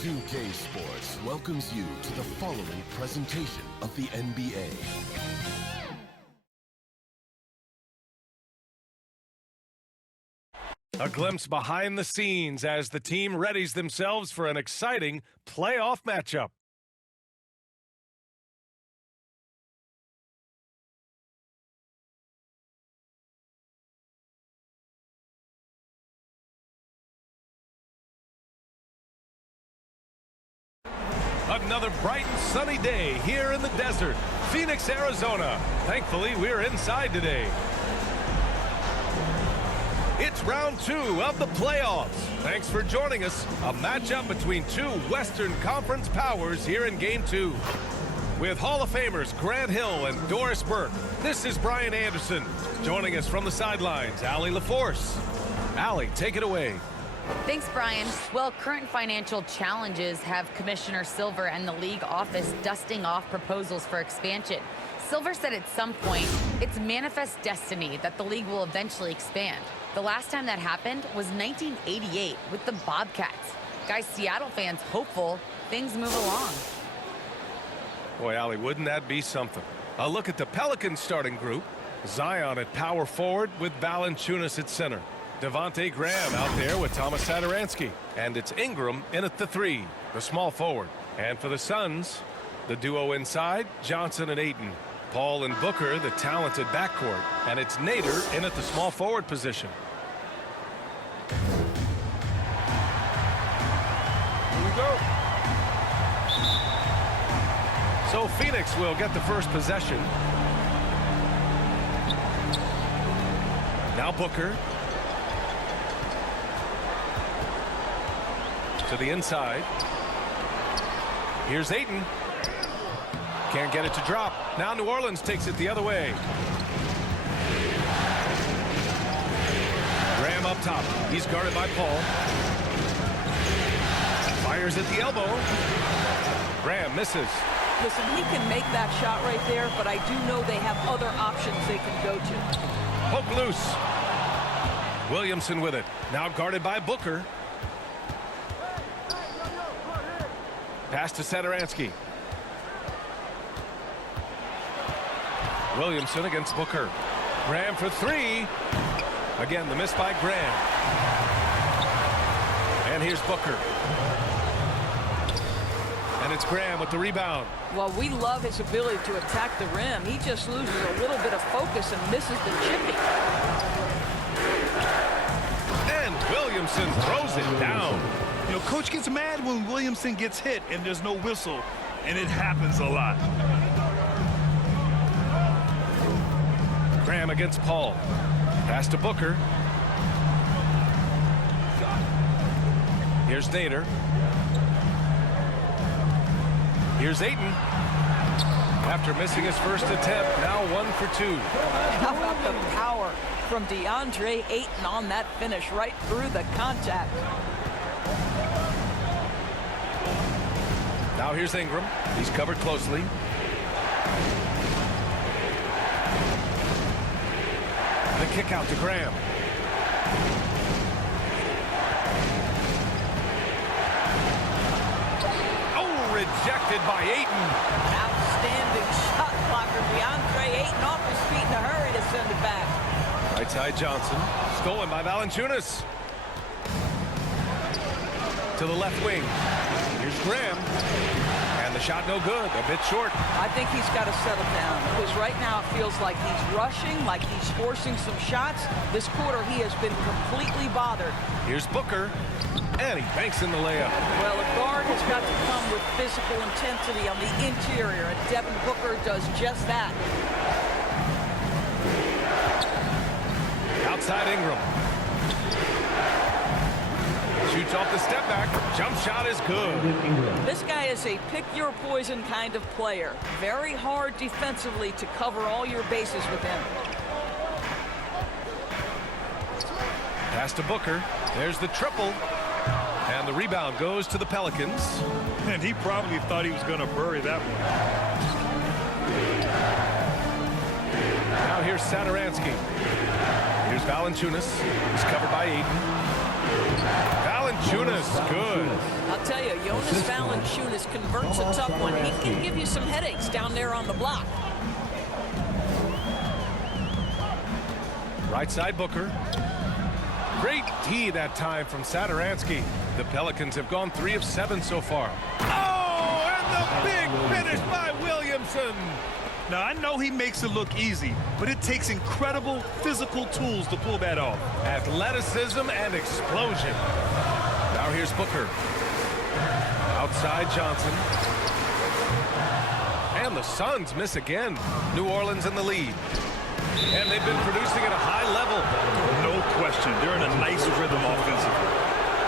2K Sports welcomes you to the following presentation of the NBA. A glimpse behind the scenes as the team readies themselves for an exciting playoff matchup. Another bright and sunny day here in the desert, Phoenix, Arizona. Thankfully, we're inside today. It's round 2 of the playoffs. Thanks for joining us. A matchup between two Western Conference powers here in Game 2. With Hall of Famers Grant Hill and Doris Burke, this is Brian Anderson. Joining us from the sidelines, Allie LaForce. Allie, take it away. Thanks, Brian. Well, current financial challenges have Commissioner Silver and the league office dusting off proposals for expansion. Silver said at some point, it's manifest destiny that the league will eventually expand. The last time that happened was 1988 with the Bobcats. Guys, Seattle fans hopeful things move along. Boy, Allie, wouldn't that be something? A look at the Pelicans starting group. Zion at power forward with Valanciunas at center. Devontae Graham out there with Thomas Satoransky. And it's Ingram in at the 3, the small forward. And for the Suns, the duo inside, Johnson and Ayton. Paul and Booker, the talented backcourt. And it's Nader in at the small forward position. Here we go. So Phoenix will get the first possession. Now Booker. To the inside. Here's Ayton. Can't get it to drop. Now New Orleans takes it the other way. Graham up top. He's guarded by Paul. Fires at the elbow. Graham misses. Listen, he can make that shot right there, but I do know they have other options they can go to. Poke loose. Williamson with it. Now guarded by Booker. Pass to Satoransky. Williamson against Booker. Graham for 3. Again, the miss by Graham. And here's Booker. And it's Graham with the rebound. Well, we love his ability to attack the rim. He just loses a little bit of focus and misses the chipping. And Williamson throws it down. You know, coach gets mad when Williamson gets hit and there's no whistle, and it happens a lot. Graham against Paul. Pass to Booker. Here's Nader. Here's Ayton. After missing his first attempt, now 1 for 2. How about the power from DeAndre Ayton on that finish right through the contact? Now here's Ingram. He's covered closely. The kick out to Graham. Oh, rejected by Ayton. Outstanding shot blocker. DeAndre Ayton off his feet in a hurry to send it back. Right side Johnson. Stolen by Valanciunas. To the left wing. Here's Graham. And the shot no good. A bit short. I think he's got to settle down because right now it feels like he's rushing, like he's forcing some shots. This quarter he has been completely bothered. Here's Booker. And he banks in the layup. Well, a guard has got to come with physical intensity on the interior, and Devin Booker does just that. Outside Ingram. Shoots off the step back. Jump shot is good. This guy is a pick-your-poison kind of player. Very hard defensively to cover all your bases with him. Pass to Booker. There's the triple. And the rebound goes to the Pelicans. And he probably thought he was going to bury that one. Now here's Satoransky. Here's Valanciunas. He's covered by Ayton. Valanciunas, good. I'll tell you, Jonas Jonas Valanciunas converts a tough one, he can give you some headaches down there on the block. Right side Booker. Great D that time from Satoransky. The Pelicans have gone 3 of 7 so far. Oh, and the big finish by Williamson. Now, I know he makes it look easy, but it takes incredible physical tools to pull that off. Athleticism and explosion. Now here's Booker. Outside Johnson. And the Suns miss again. New Orleans in the lead. And they've been producing at a high level. No question. They're in a nice rhythm offensively.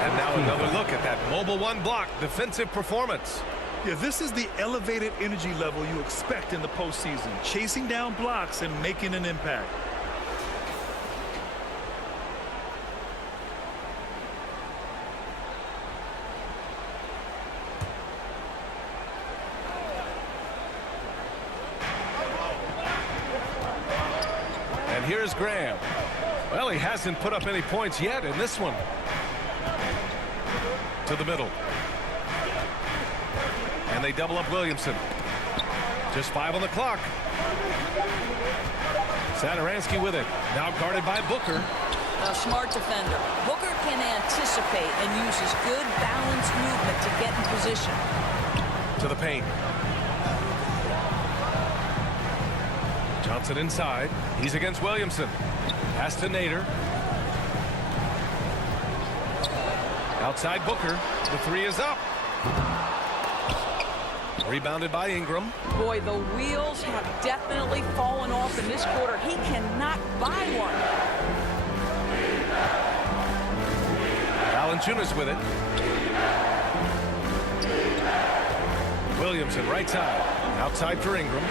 And now another look at that mobile one block defensive performance. Yeah, this is the elevated energy level you expect in the postseason. Chasing down blocks and making an impact. And here's Graham. Well, he hasn't put up any points yet in this one. To the middle. And they double up Williamson. Just 5 on the clock. Satoransky with it. Now guarded by Booker. A smart defender. Booker can anticipate and uses good balanced movement to get in position. To the paint. Johnson inside. He's against Williamson. Pass to Nader. Outside Booker. The 3 is up. Rebounded by Ingram. Boy, the wheels have definitely fallen off in this quarter. He cannot buy one. Valanciunas with it. Williamson right side. Outside for Ingram.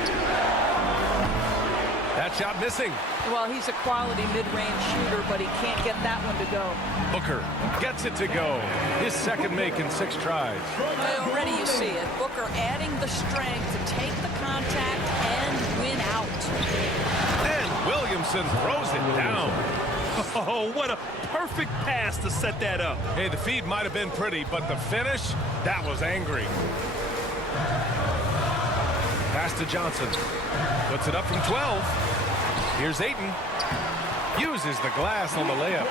That shot missing. Well, he's a quality mid-range shooter, but he can't get that one to go. Booker gets it to go. His second make in 6 tries. Already you see it. Booker adding the strength to take the contact and win out. And Williamson throws it down. Oh, what a perfect pass to set that up. Hey, the feed might have been pretty, but the finish, that was angry. Pass to Johnson. Puts it up from 12. Here's Ayton. Uses the glass on the layup.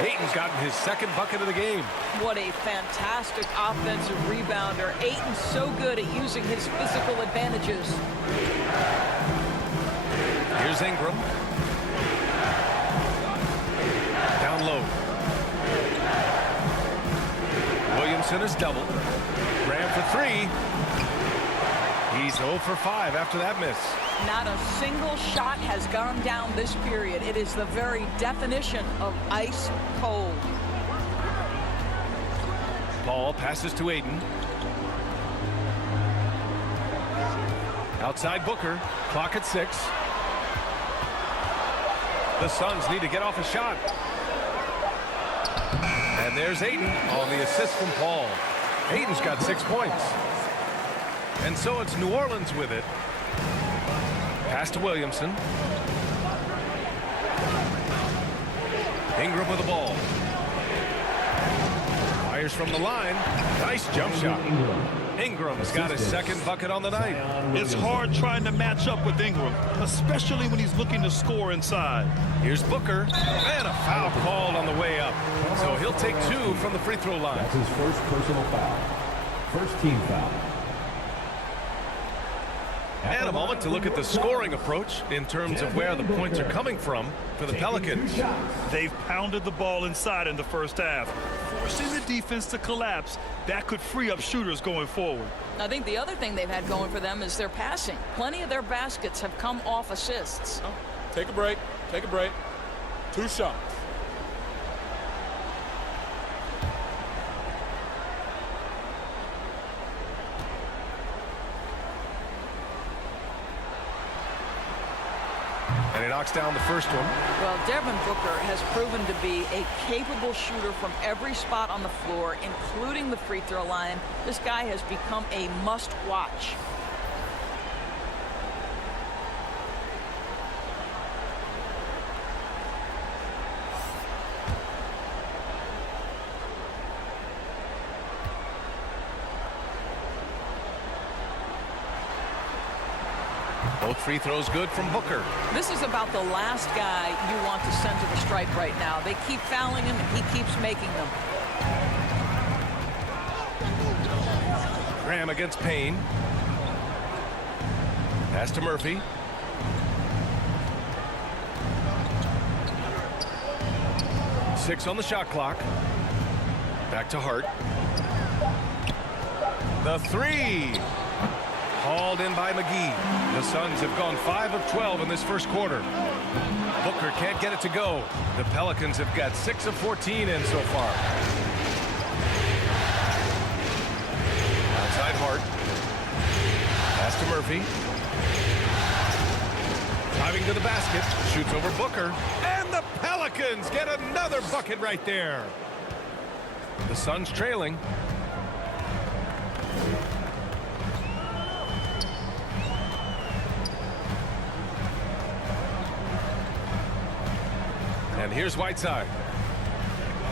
Ayton's gotten his second bucket of the game. What a fantastic offensive rebounder. Ayton's so good at using his physical advantages. Here's Ingram. Down low. Williamson is double. Graham for 3. He's 0 for 5 after that miss. Not a single shot has gone down this period. It is the very definition of ice cold. Paul passes to Ayton. Outside Booker. Clock at 6. The Suns need to get off a shot. And there's Ayton on the assist from Paul. Ayton's got 6 points. And so it's New Orleans with it. Pass to Williamson. Ingram with the ball. Fires from the line. Nice jump shot. Ingram's got his second bucket on the night. It's hard trying to match up with Ingram, especially when he's looking to score inside. Here's Booker. And a foul called on the way up. So he'll take 2 from the free throw line. That's his first personal foul. First team foul. And a moment to look at the scoring approach in terms of where the points are coming from for the Pelicans. They've pounded the ball inside in the first half, forcing the defense to collapse. That could free up shooters going forward. I think the other thing they've had going for them is their passing. Plenty of their baskets have come off assists. Take a break. Take a break. 2 shots. And he knocks down the first one. Well, Devin Booker has proven to be a capable shooter from every spot on the floor, including the free throw line. This guy has become a must-watch. Both free throws good from Booker. This is about the last guy you want to send to the stripe right now. They keep fouling him, and he keeps making them. Graham against Payne. Pass to Murphy. Six on the shot clock. Back to Hart. The three. Hauled in by McGee. The Suns have gone 5 of 12 in this first quarter. Booker can't get it to go. The Pelicans have got 6 of 14 in so far. Outside Hart. Pass to Murphy. Driving to the basket. Shoots over Booker. And the Pelicans get another bucket right there. The Suns trailing. And here's Whiteside.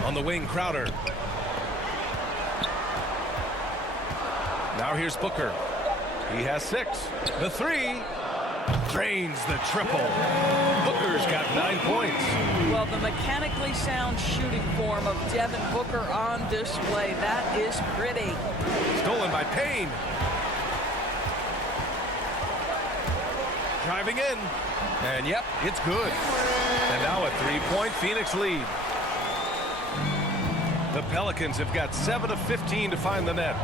On the wing, Crowder. Now here's Booker. He has 6. The three. Drains the triple. Booker's got 9 points. Well, the mechanically sound shooting form of Devin Booker on display. That is pretty. Stolen by Payne. Driving in. And yep, it's good. And now a 3-point Phoenix lead. The Pelicans have got 7 of 15 to find the net.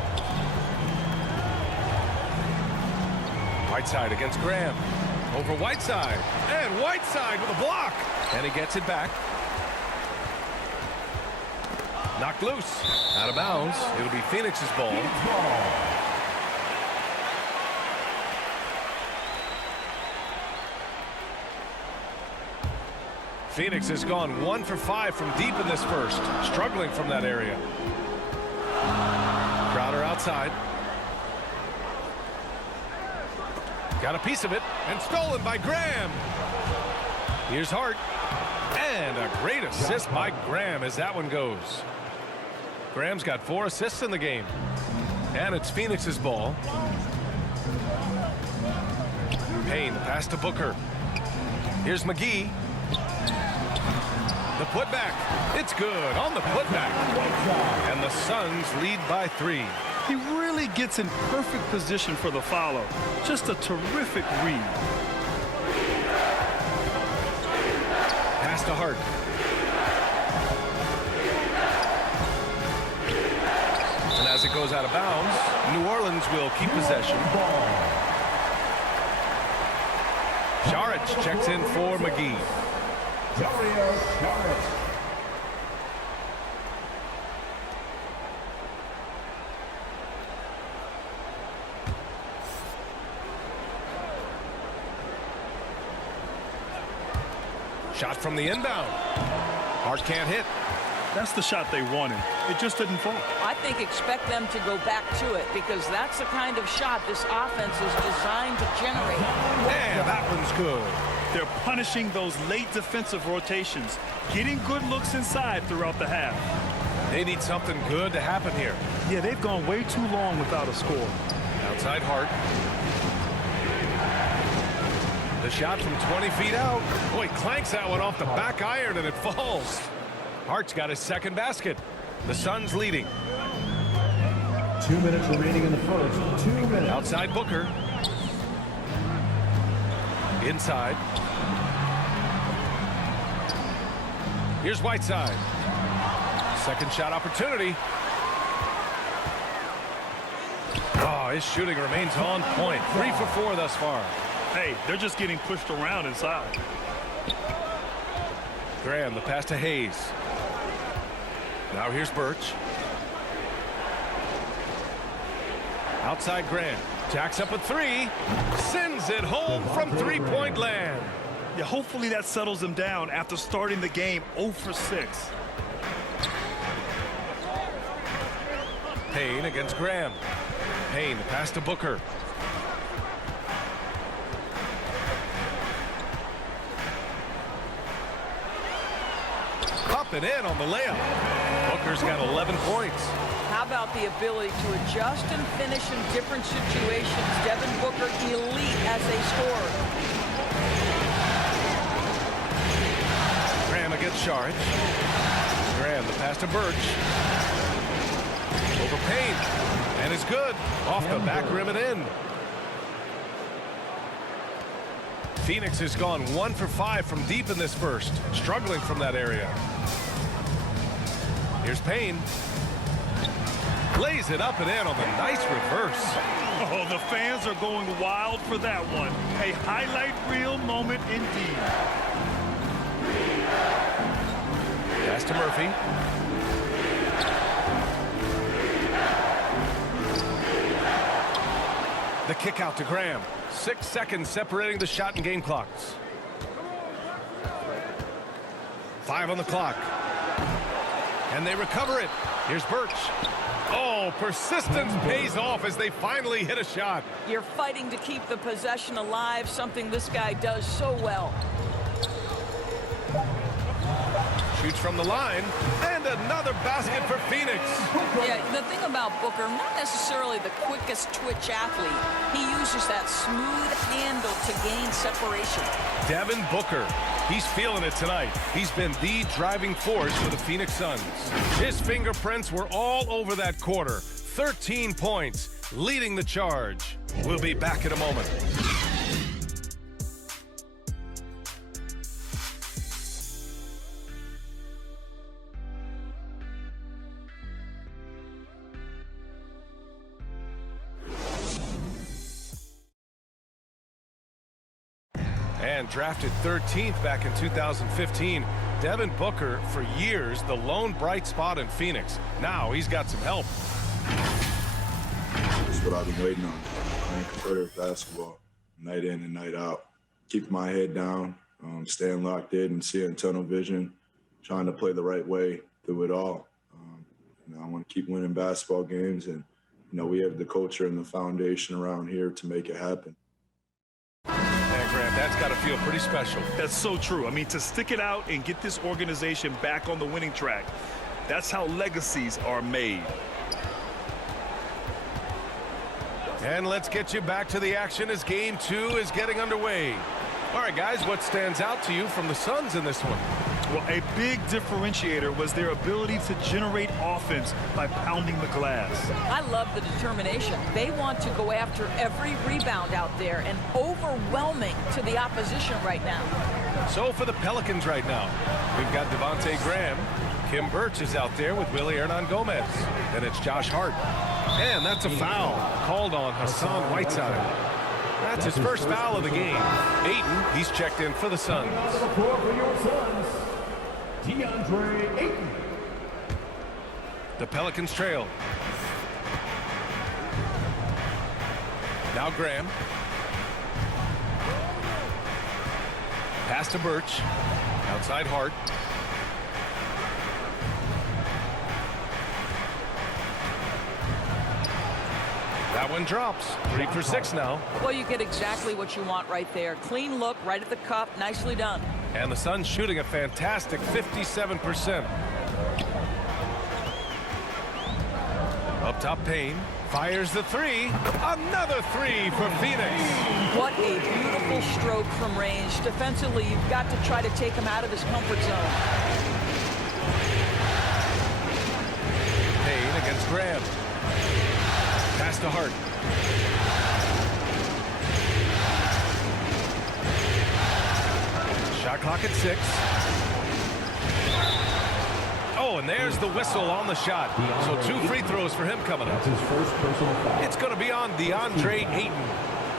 Whiteside against Graham. Over Whiteside. And Whiteside with a block. And he gets it back. Knocked loose. Out of bounds. It'll be Phoenix's ball. Phoenix has gone 1 for 5 from deep in this first. Struggling from that area. Crowder outside. Got a piece of it, and stolen by Graham. Here's Hart. And a great assist by Graham as that one goes. Graham's got 4 assists in the game. And it's Phoenix's ball. Payne, pass to Booker. Here's McGee. The putback. It's good on the putback. And the Suns lead by 3. He really gets in perfect position for the follow. Just a terrific read. Pass to Hart. And as it goes out of bounds, New Orleans will keep possession. Šarić checks in for McGee. Shot from the inbound. Hart can't hit. That's the shot they wanted. It just didn't fall. I think expect them to go back to it because that's the kind of shot this offense is designed to generate. And that one's good. They're punishing those late defensive rotations, getting good looks inside throughout the half. They need something good to happen here. Yeah, they've gone way too long without a score. Outside Hart. The shot from 20 feet out. Boy, clanks that one off the back iron and it falls. Hart's got his second basket. The Suns leading. 2 minutes remaining in the first. 2 minutes. Outside Booker. Inside. Here's Whiteside. Second shot opportunity. Oh, his shooting remains on point. 3 for 4 thus far. Hey, they're just getting pushed around inside. Graham, the pass to Hayes. Now here's Birch. Outside Graham. Jacks up a 3. Sends it home from 3-point land. Yeah, hopefully that settles them down after starting the game 0 for 6. Payne against Graham. Payne, the pass to Booker. Up and in on the layup. Booker's got 11 points. How about the ability to adjust and finish in different situations? Devin Booker, elite as a scorer. Graham against Saric. Graham, the pass to Birch. Over Payne. And it's good. Off the back rim and in. Phoenix has gone 1 for 5 from deep in this first. Struggling from that area. Here's Payne. Lays it up and in on the nice reverse. Oh, the fans are going wild for that one. A highlight reel moment indeed. Pass to Murphy. The kick out to Graham. 6 seconds separating the shot and game clocks. 5 on the clock. And they recover it. Here's Birch. Oh, persistence pays off as they finally hit a shot. You're fighting to keep the possession alive, something this guy does so well. Shoots from the line, and another basket for Phoenix. Yeah, the thing about Booker, not necessarily the quickest twitch athlete. He uses that smooth handle to gain separation. Devin Booker, he's feeling it tonight. He's been the driving force for the Phoenix Suns. His fingerprints were all over that quarter. 13 points, leading the charge. We'll be back in a moment. And drafted 13th back in 2015, Devin Booker, for years, the lone bright spot in Phoenix. Now he's got some help. That's what I've been waiting on. Playing competitive basketball, night in and night out. Keep my head down, staying locked in and seeing tunnel vision, trying to play the right way through it all. I want to keep winning basketball games, and we have the culture and the foundation around here to make it happen. Graham, that's got to feel pretty special. That's so true. I mean, to stick it out and get this organization back on the winning track, that's how legacies are made. And let's get you back to the action as game 2 is getting underway. All right, guys, what stands out to you from the Suns in this one? Well, a big differentiator was their ability to generate offense by pounding the glass. I love the determination. They want to go after every rebound out there and overwhelming to the opposition right now. So for the Pelicans right now, we've got Devontae Graham. Kim Birch is out there with Willie Hernan-Gomez. And it's Josh Hart. And that's a foul called on Hassan Whiteside. That's his first foul of the game. Ayton, he's checked in for the Suns. DeAndre Ayton. The Pelicans trail. Now Graham. Pass to Birch. Outside Hart. That one drops. 3 for 6 now. Well, you get exactly what you want right there. Clean look, right at the cup. Nicely done. And the Suns shooting a fantastic 57%. Up top, Payne fires the 3. Another 3 for Phoenix. What a beautiful stroke from range. Defensively, you've got to try to take him out of his comfort zone. Payne against Graham. Pass to Hart. Shot clock at 6. Oh, and there's the whistle on the shot. So 2 free throws for him coming up. That's his first personal foul. It's going to be on DeAndre Ayton.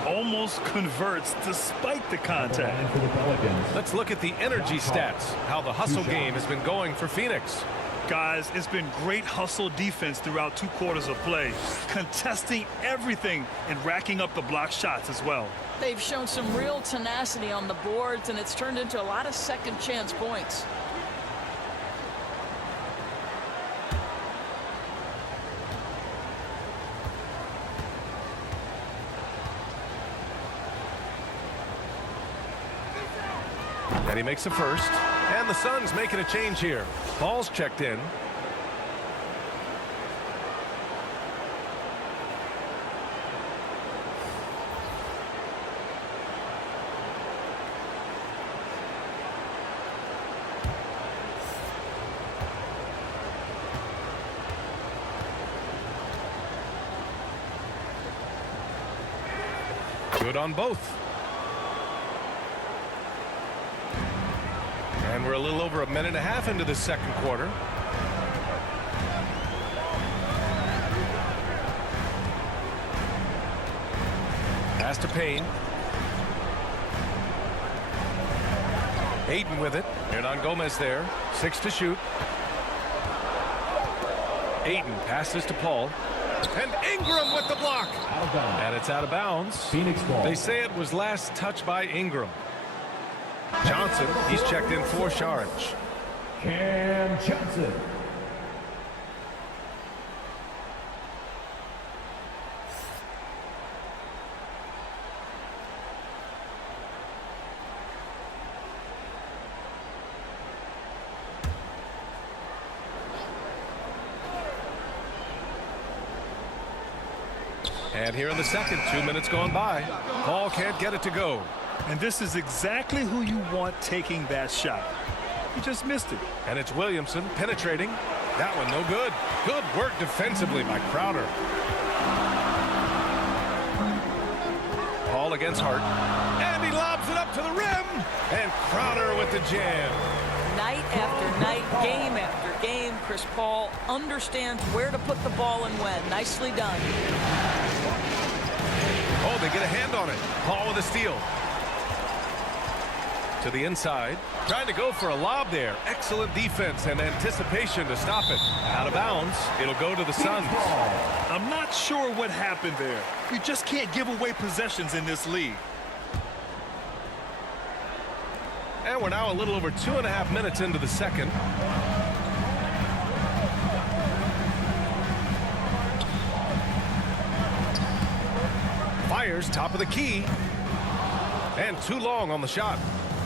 Almost converts despite the contact. For the Pelicans. Let's look at the energy stats, how the hustle game has been going for Phoenix. Guys, it's been great hustle defense throughout 2 quarters of play, contesting everything and racking up the block shots as well. They've shown some real tenacity on the boards, and it's turned into a lot of second chance points. And he makes the first. And the Suns making a change here. Ball's checked in. Good on both. And we're a little over a minute and a half into the second quarter. Pass to Payne. Aiden with it. Hernan Gomez there. 6 to shoot. Aiden passes to Paul. And Ingram with the block. And it's out of bounds. Phoenix ball. They say it was last touched by Ingram. Johnson, he's checked in for Sharge. Cam Johnson. And here in the second, 2 minutes gone by. Paul can't get it to go. And this is exactly who you want taking that shot. He just missed it. And it's Williamson penetrating. That one no good. Good work defensively by Crowder. Paul against Hart. And he lobs it up to the rim. And Crowder with the jam. Night after night, game after game, Chris Paul understands where to put the ball and when. Nicely done. Oh, they get a hand on it. Paul with a steal. To the inside. Trying to go for a lob there. Excellent defense and anticipation to stop it. Out of bounds. It'll go to the Suns. I'm not sure what happened there. You just can't give away possessions in this league. And we're now a little over 2.5 minutes into the second. Fires top of the key. And too long on the shot.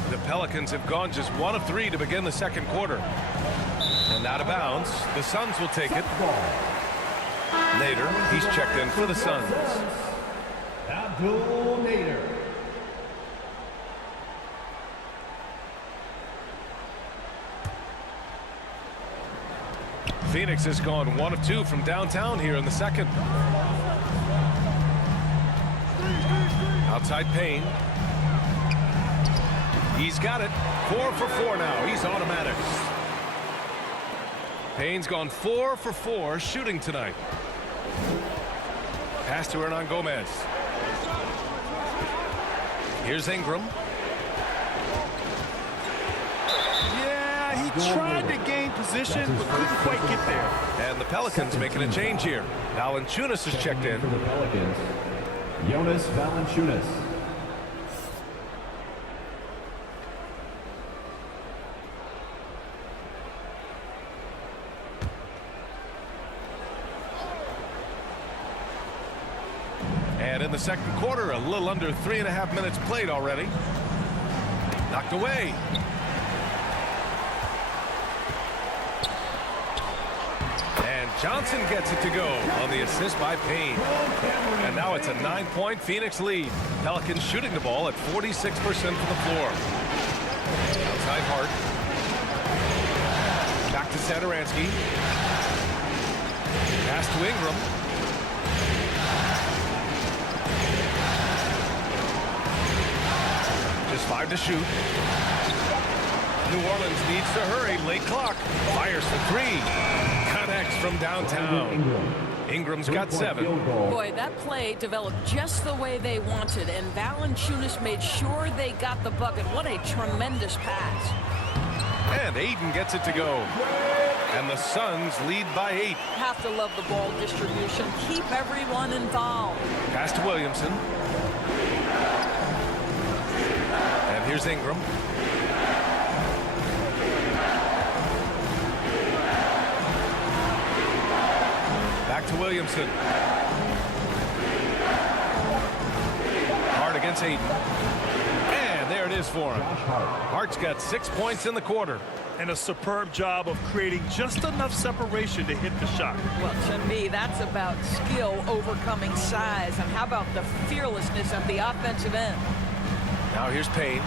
The Pelicans have gone just 1 of 3 to begin the second quarter. And out of bounds. The Suns will take it. Nader, he's checked in for the Suns. Abdul Nader. Phoenix has gone 1 of 2 from downtown here in the second. Outside Payne. He's got it. 4 for 4 now. He's automatic. Payne's gone 4 for 4 shooting tonight. Pass to Hernan Gomez. Here's Ingram. Yeah, he tried to gain position, but couldn't quite get there. And the Pelicans making a change here. Valanciunas is checked in. For the Pelicans, Jonas Valanciunas. And in the second quarter, a little under 3.5 minutes played already. Knocked away. And Johnson gets it to go on the assist by Payne. And now it's a 9-point Phoenix lead. Pelicans shooting the ball at 46% from the floor. Outside Hart. Back to Satoransky. Pass to Ingram. Just 5 to shoot. New Orleans needs to hurry. Late clock. Fires the 3. Connects from downtown. Ingram's got 7. Boy, that play developed just the way they wanted, and Valanciunas made sure they got the bucket. What a tremendous pass. And Aiden gets it to go. And the Suns lead by 8. Have to love the ball distribution. Keep everyone involved. Pass to Williamson. And here's Ingram. Back to Williamson. Hart against Aiden. And there it is for him. Hart's got 6 points in the quarter. And a superb job of creating just enough separation to hit the shot. Well, to me, that's about skill overcoming size. And how about the fearlessness at the offensive end? Now here's Payne.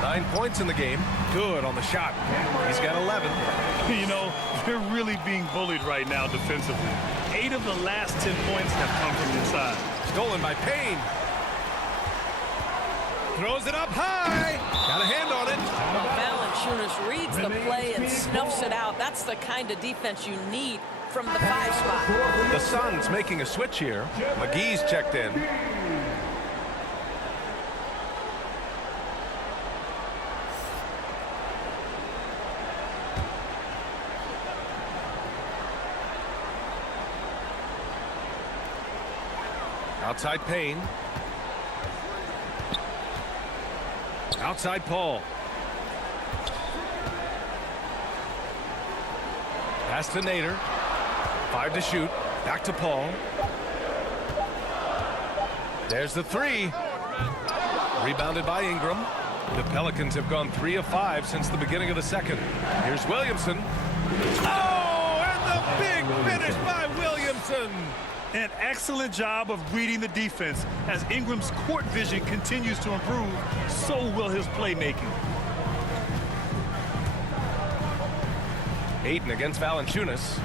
9 points in the game. Good on the shot. He's got 11. You know, they're really being bullied right now defensively. 8 of the last 10 points have come from inside. Stolen by Payne. throws it up high. Got a hand on it. Valanciunas reads the play and snuffs it out. That's the kind of defense you need from the 5 spot. The Suns making a switch here. McGee's checked in. Outside Payne. Outside Paul. Pass to Nader. 5 to shoot. Back to Paul. There's the 3. Rebounded by Ingram. The Pelicans have gone 3 of 5 since the beginning of the second. Here's Williamson. Oh, and the big finish by Williamson. An excellent job of reading the defense. As Ingram's court vision continues to improve, so will his playmaking. Ayton against Valanciunas.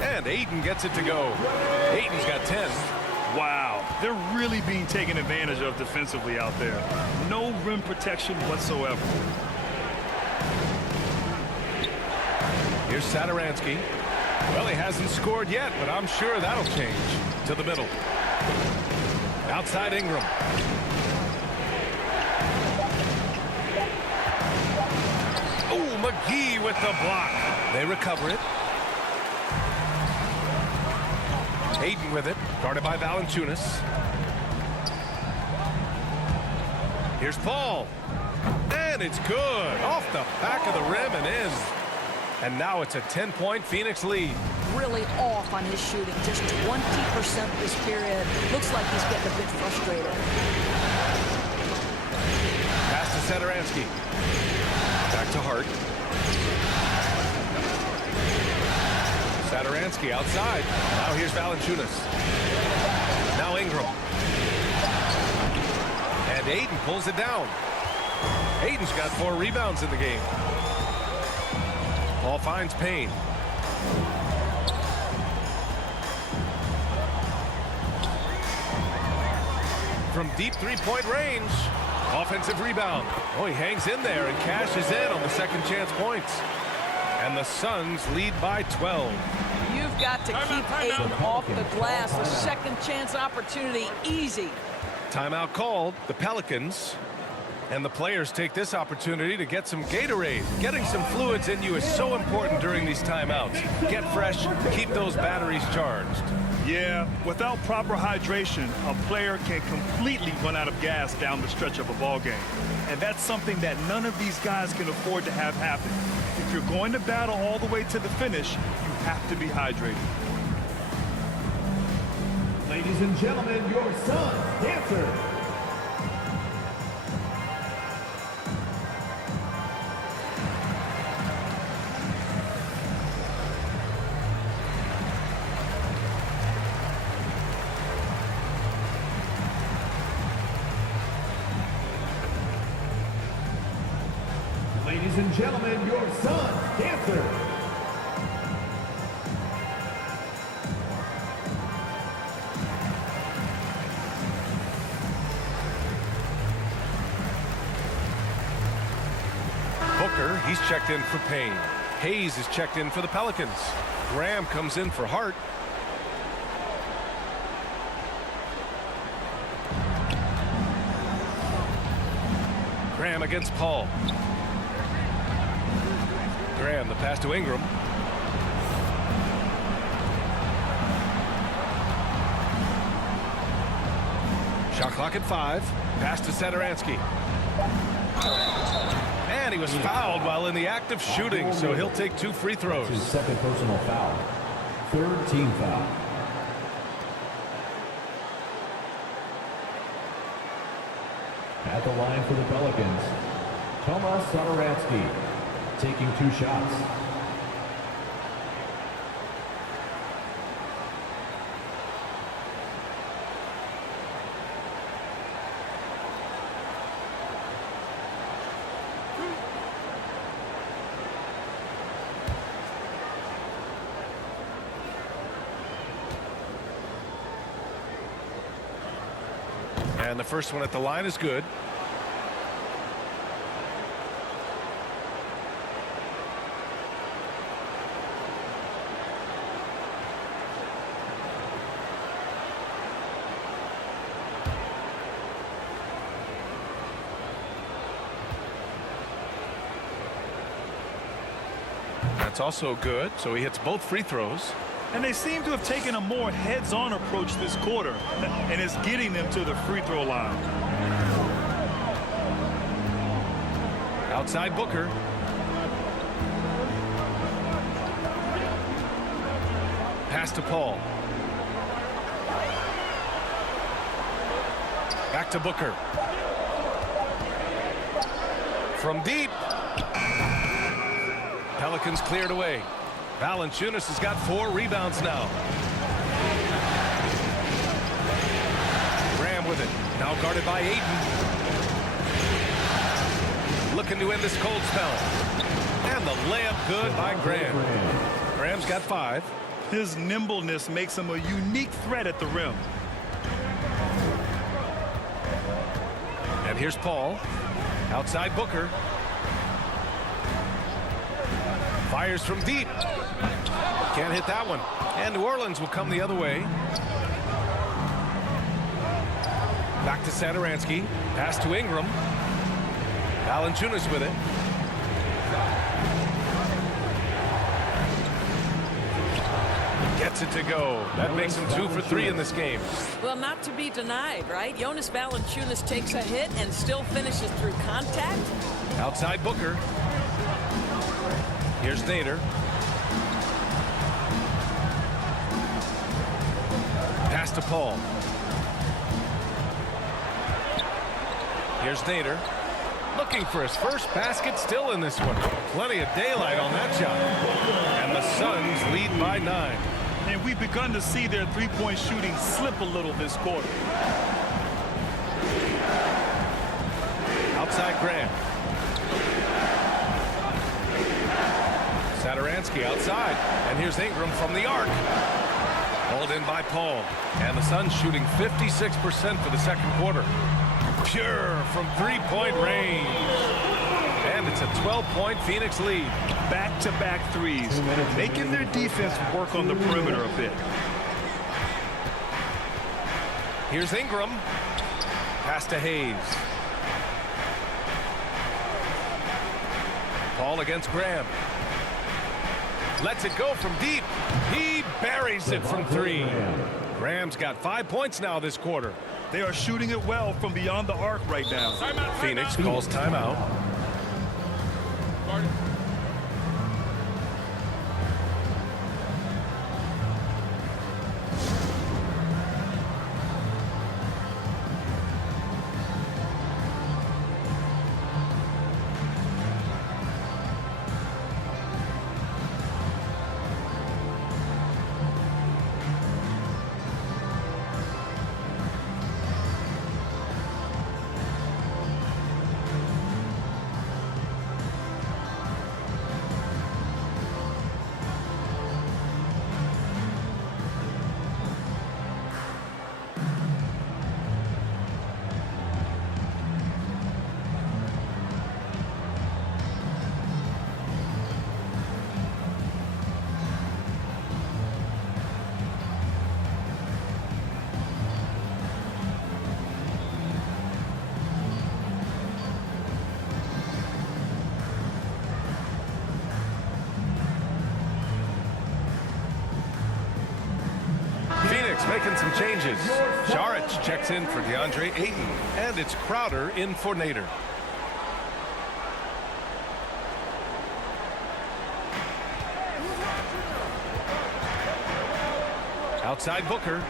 And Ayton gets it to go. Ayton's got 10. Wow, they're really being taken advantage of defensively out there. No rim protection whatsoever. Here's Satoransky. Well, he hasn't scored yet, but I'm sure that'll change. To the middle. Outside Ingram. Oh, McGee with the block. They recover it. Ayton with it, guarded by Valanciunas. Here's Paul. And it's good. Off the back of the rim and in. And now it's a 10-point Phoenix lead. Really off on his shooting. Just 20% this period. Looks like he's getting a bit frustrated. Pass to Satoransky. Back to Hart. Satoransky outside. Now here's Valanciunas. Now Ingram. And Ayton pulls it down. Ayton's got 4 rebounds in the game. Paul finds Payne. From deep three-point range. Offensive rebound. Oh, he hangs in there and cashes in on the second chance points. And the Suns lead by 12. You've got to keep Ayton off the glass. A second chance opportunity, easy. Timeout called. The Pelicans. And the players take this opportunity to get some Gatorade. Getting some fluids in you is so important during these timeouts. Get fresh, keep those batteries charged. Yeah, without proper hydration, a player can completely run out of gas down the stretch of a ball game. And that's something that none of these guys can afford to have happen. If you're going to battle all the way to the finish, you have to be hydrated. Ladies and gentlemen, your Suns dancer. Ladies and gentlemen, your Suns dancer. Booker, he's checked in for Payne. Hayes is checked in for the Pelicans. Graham comes in for Hart. Graham against Paul. Graham, the pass to Ingram. Shot clock at 5. Pass to Satoransky. And he was fouled while in the act of shooting, so he'll take 2 free throws. His second personal foul. 3rd team foul. At the line for the Pelicans, Tomas Satoransky, taking 2 shots. And the first one at the line is good. That's also good, so he hits both free throws. And they seem to have taken a more heads-on approach this quarter, and it's getting them to the free throw line. Outside Booker. Pass to Paul. Back to Booker. From deep. Pelicans cleared away. Valanciunas has got 4 rebounds now. Graham with it. Now guarded by Ayton. Looking to end this cold spell. And the layup good by Graham. Graham's got 5. His nimbleness makes him a unique threat at the rim. And here's Paul. Outside Booker. Fires from deep. Can't hit that one. And New Orleans will come the other way. Back to Satoransky. Pass to Ingram. Valanciunas with it. Gets it to go. That makes him 2 for 3 in this game. Well, not to be denied, right? Jonas Valanciunas takes a hit and still finishes through contact. Outside Booker. Here's Nader. Pass to Paul. Here's Nader. Looking for his first basket still in this one. Plenty of daylight on that shot. And the Suns lead by 9. And we've begun to see their three-point shooting slip a little this quarter. Outside Graham. Satoransky outside. And here's Ingram from the arc. Hauled in by Paul. And the Suns shooting 56% for the second quarter. Pure from three-point range. And it's a 12-point Phoenix lead. Back-to-back threes, making their defense work on the perimeter a bit. Here's Ingram. Pass to Hayes. Paul against Graham. Lets it go from deep. He buries it from 3. Graham's got 5 points now this quarter. They are shooting it well from beyond the arc right now. Phoenix calls timeout. Making some changes. Saric checks in for DeAndre Ayton, and it's Crowder in for Nader. Outside Booker.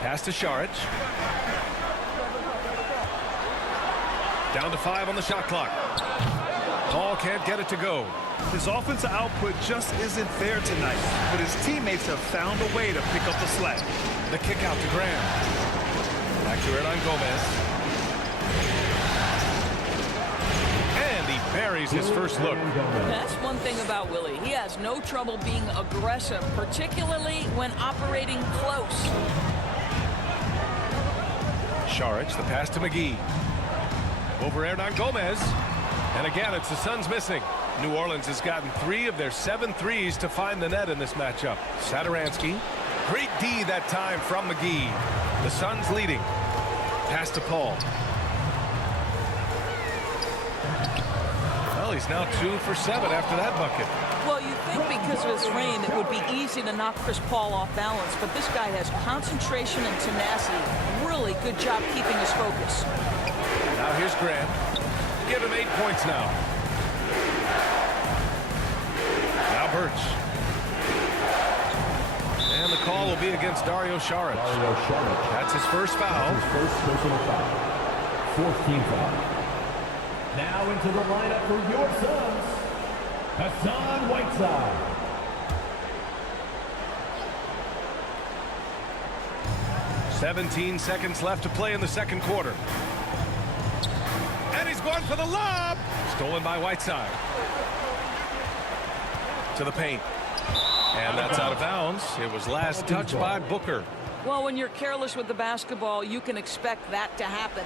Pass to Saric. Down to 5 on the shot clock. Paul can't get it to go. His offensive output just isn't there tonight, but his teammates have found a way to pick up the slack. The kick out to Graham. Back to Hernan Gomez. And he buries carries his first look. That's one thing about Willie. He has no trouble being aggressive, particularly when operating close. Saric, the pass to McGee. Over Hernan Gomez. And again, it's the Suns missing. New Orleans has gotten 3 of their 7 threes to find the net in this matchup. Satoransky. Great D that time from McGee. The Suns leading. Pass to Paul. Well, he's now 2 for 7 after that bucket. Well, you think because of his frame, it would be easy to knock Chris Paul off balance, but this guy has concentration and tenacity. Really good job keeping his focus. Now here's Grant. Give him 8 points now. Now Birch. And the call will be against Dario Saric. That's his first foul. His first personal foul. 4th team foul. Now into the lineup for your Suns, Hassan Whiteside. "17 seconds left to play in the second quarter. And he's going for the lob. Stolen by Whiteside. To the paint. And that's out of bounds. It was last touched by Booker. Well, when you're careless with the basketball, you can expect that to happen.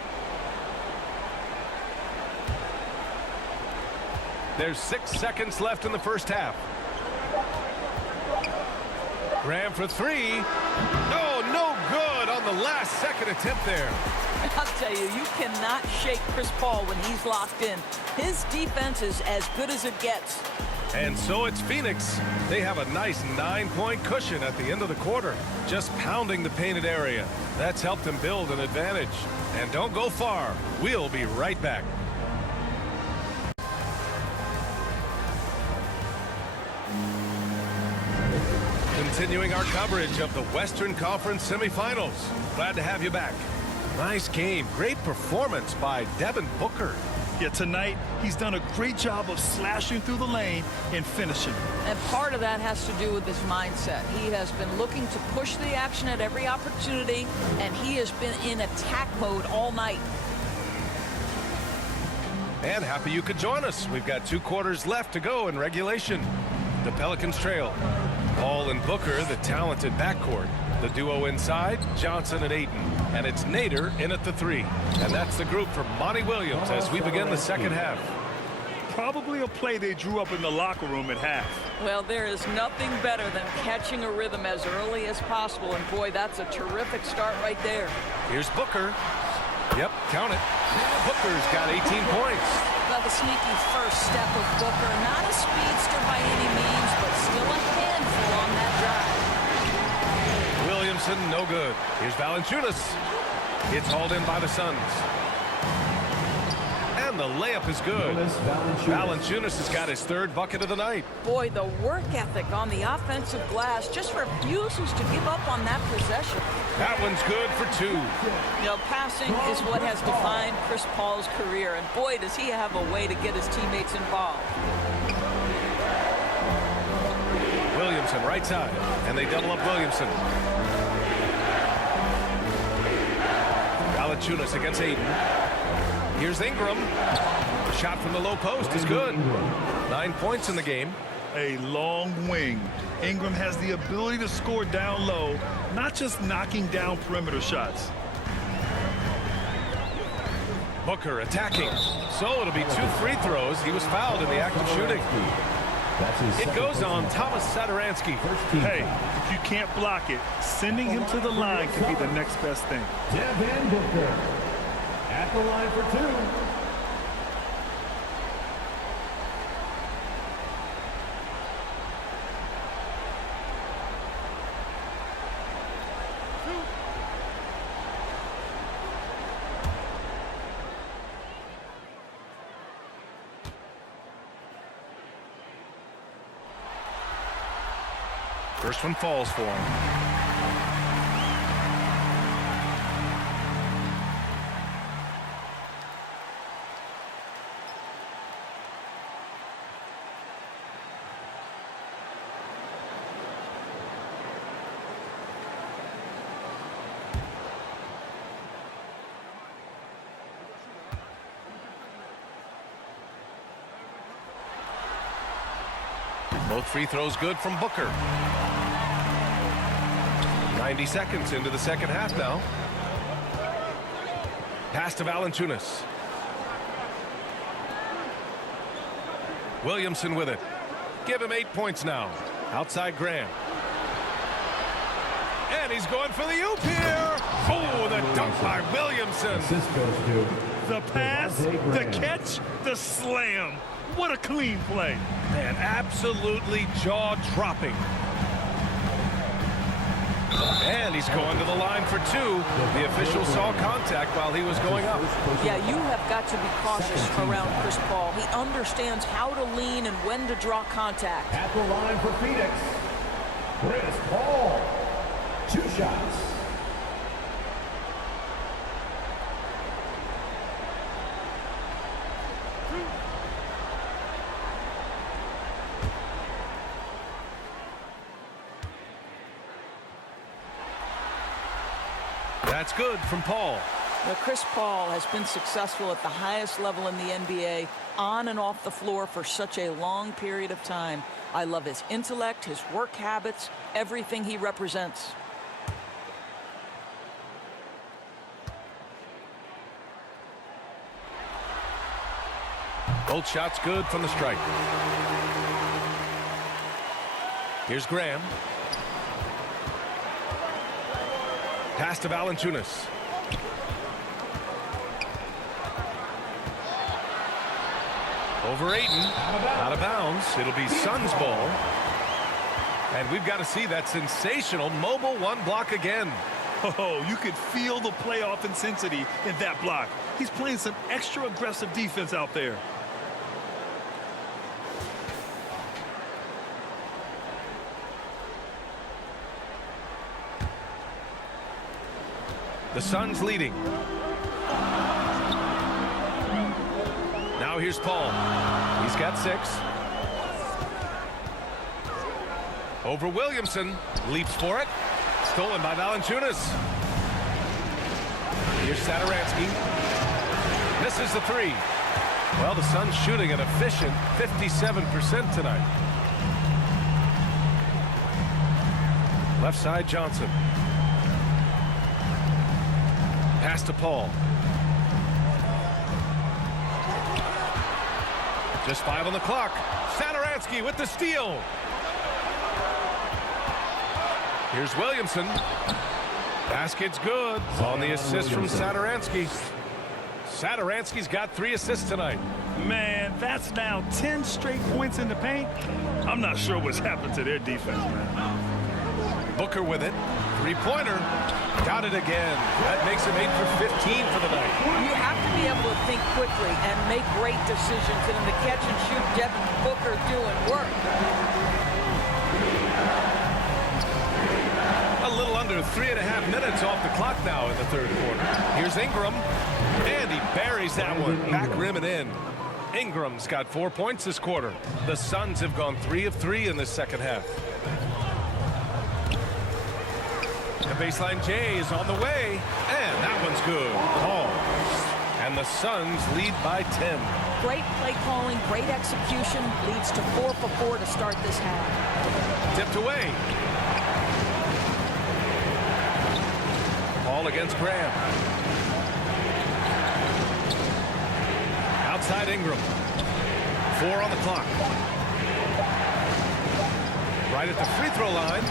There's 6 seconds left in the first half. Graham for 3. Oh, no good on the last second attempt there. I'll tell you, you cannot shake Chris Paul when he's locked in. His defense is as good as it gets. And so it's Phoenix. They have a nice 9-point cushion at the end of the quarter, just pounding the painted area. That's helped them build an advantage. And don't go far. We'll be right back. Continuing our coverage of the Western Conference semifinals. Glad to have you back. Nice game. Great performance by Devin Booker. Yeah, tonight, he's done a great job of slashing through the lane and finishing. And part of that has to do with his mindset. He has been looking to push the action at every opportunity, and he has been in attack mode all night. And happy you could join us. We've got 2 quarters left to go in regulation. The Pelicans trail. Paul and Booker, the talented backcourt. The duo inside, Johnson and Ayton. And it's Nader in at the 3. And that's the group for Monty Williams as we begin the second half. Probably a play they drew up in the locker room at half. Well, there is nothing better than catching a rhythm as early as possible. And boy, that's a terrific start right there. Here's Booker. Yep, count it. Booker's got 18 points. Well, the sneaky first step of Booker. Not a speedster by any means, but still a handful on that drive. Williamson, no good. Here's Valanciunas. It's hauled in by the Suns. And the layup is good. Valanciunas has got his 3rd bucket of the night. Boy, the work ethic on the offensive glass just refuses to give up on that possession. That one's good for 2. You know, passing is what has defined Chris Paul's career, and boy, does he have a way to get his teammates involved. Williamson, right side, and they double up Williamson. Valanciunas against Ayton. Here's Ingram. The shot from the low post is good. 9 points in the game. A long wing. Ingram has the ability to score down low, not just knocking down perimeter shots. Booker attacking. So it'll be 2 free throws. He was fouled in the act of shooting. It goes on Thomas Satoransky. Hey, if you can't block it, sending him to the line could be the next best thing. Devin Booker at the line for 2. First one falls for him. Both free throws good from Booker. 90 seconds into the second half now. Pass to Valanciunas. Williamson with it. Give him 8 points now. Outside Graham. And he's going for the oop here. Oh, the dunk by Williamson. The pass, the catch, the slam. What a clean play. Man, absolutely jaw-dropping. And he's going to the line for two. The official saw contact while he was going up. Yeah, you have got to be cautious around Chris Paul. He understands how to lean and when to draw contact. At the line for Phoenix, Chris Paul. 2 shots. That's good from Paul. Now, Chris Paul has been successful at the highest level in the NBA, on and off the floor for such a long period of time. I love his intellect, his work habits, everything he represents. Both shots good from the strike. Here's Graham. Pass to Valanciunas. Over Ayton. Out of bounds. It'll be Suns ball. And we've got to see that sensational mobile one block again. Oh, you could feel the playoff intensity in that block. He's playing some extra aggressive defense out there. The Suns leading. Now here's Paul. He's got 6. Over Williamson. Leaps for it. Stolen by Valanciunas. Here's Satoransky. Misses the 3. Well, the Suns shooting an efficient 57% tonight. Left side Johnson. Pass to Paul. Just 5 on the clock. Satoransky with the steal. Here's Williamson. Basket's good. On the assist from Satoransky. Satoransky's got 3 assists tonight. Man, that's now 10 straight points in the paint. I'm not sure what's happened to their defense, man. Booker with it. 3-pointer. Got it again. That makes him 8 for 15 for the night. You have to be able to think quickly and make great decisions. And in the catch and shoot, Devin Booker doing work. A little under 3.5 minutes off the clock now in the third quarter. Here's Ingram. And he buries that one. Back rim and in. Ingram's got 4 points this quarter. The Suns have gone 3 of 3 in this second half. The baseline J is on the way, and that one's good. Paul. And the Suns lead by 10. Great play calling, great execution, leads to 4 for 4 to start this half. Tipped away. Paul against Graham. Outside Ingram. 4 on the clock. Right at the free throw line.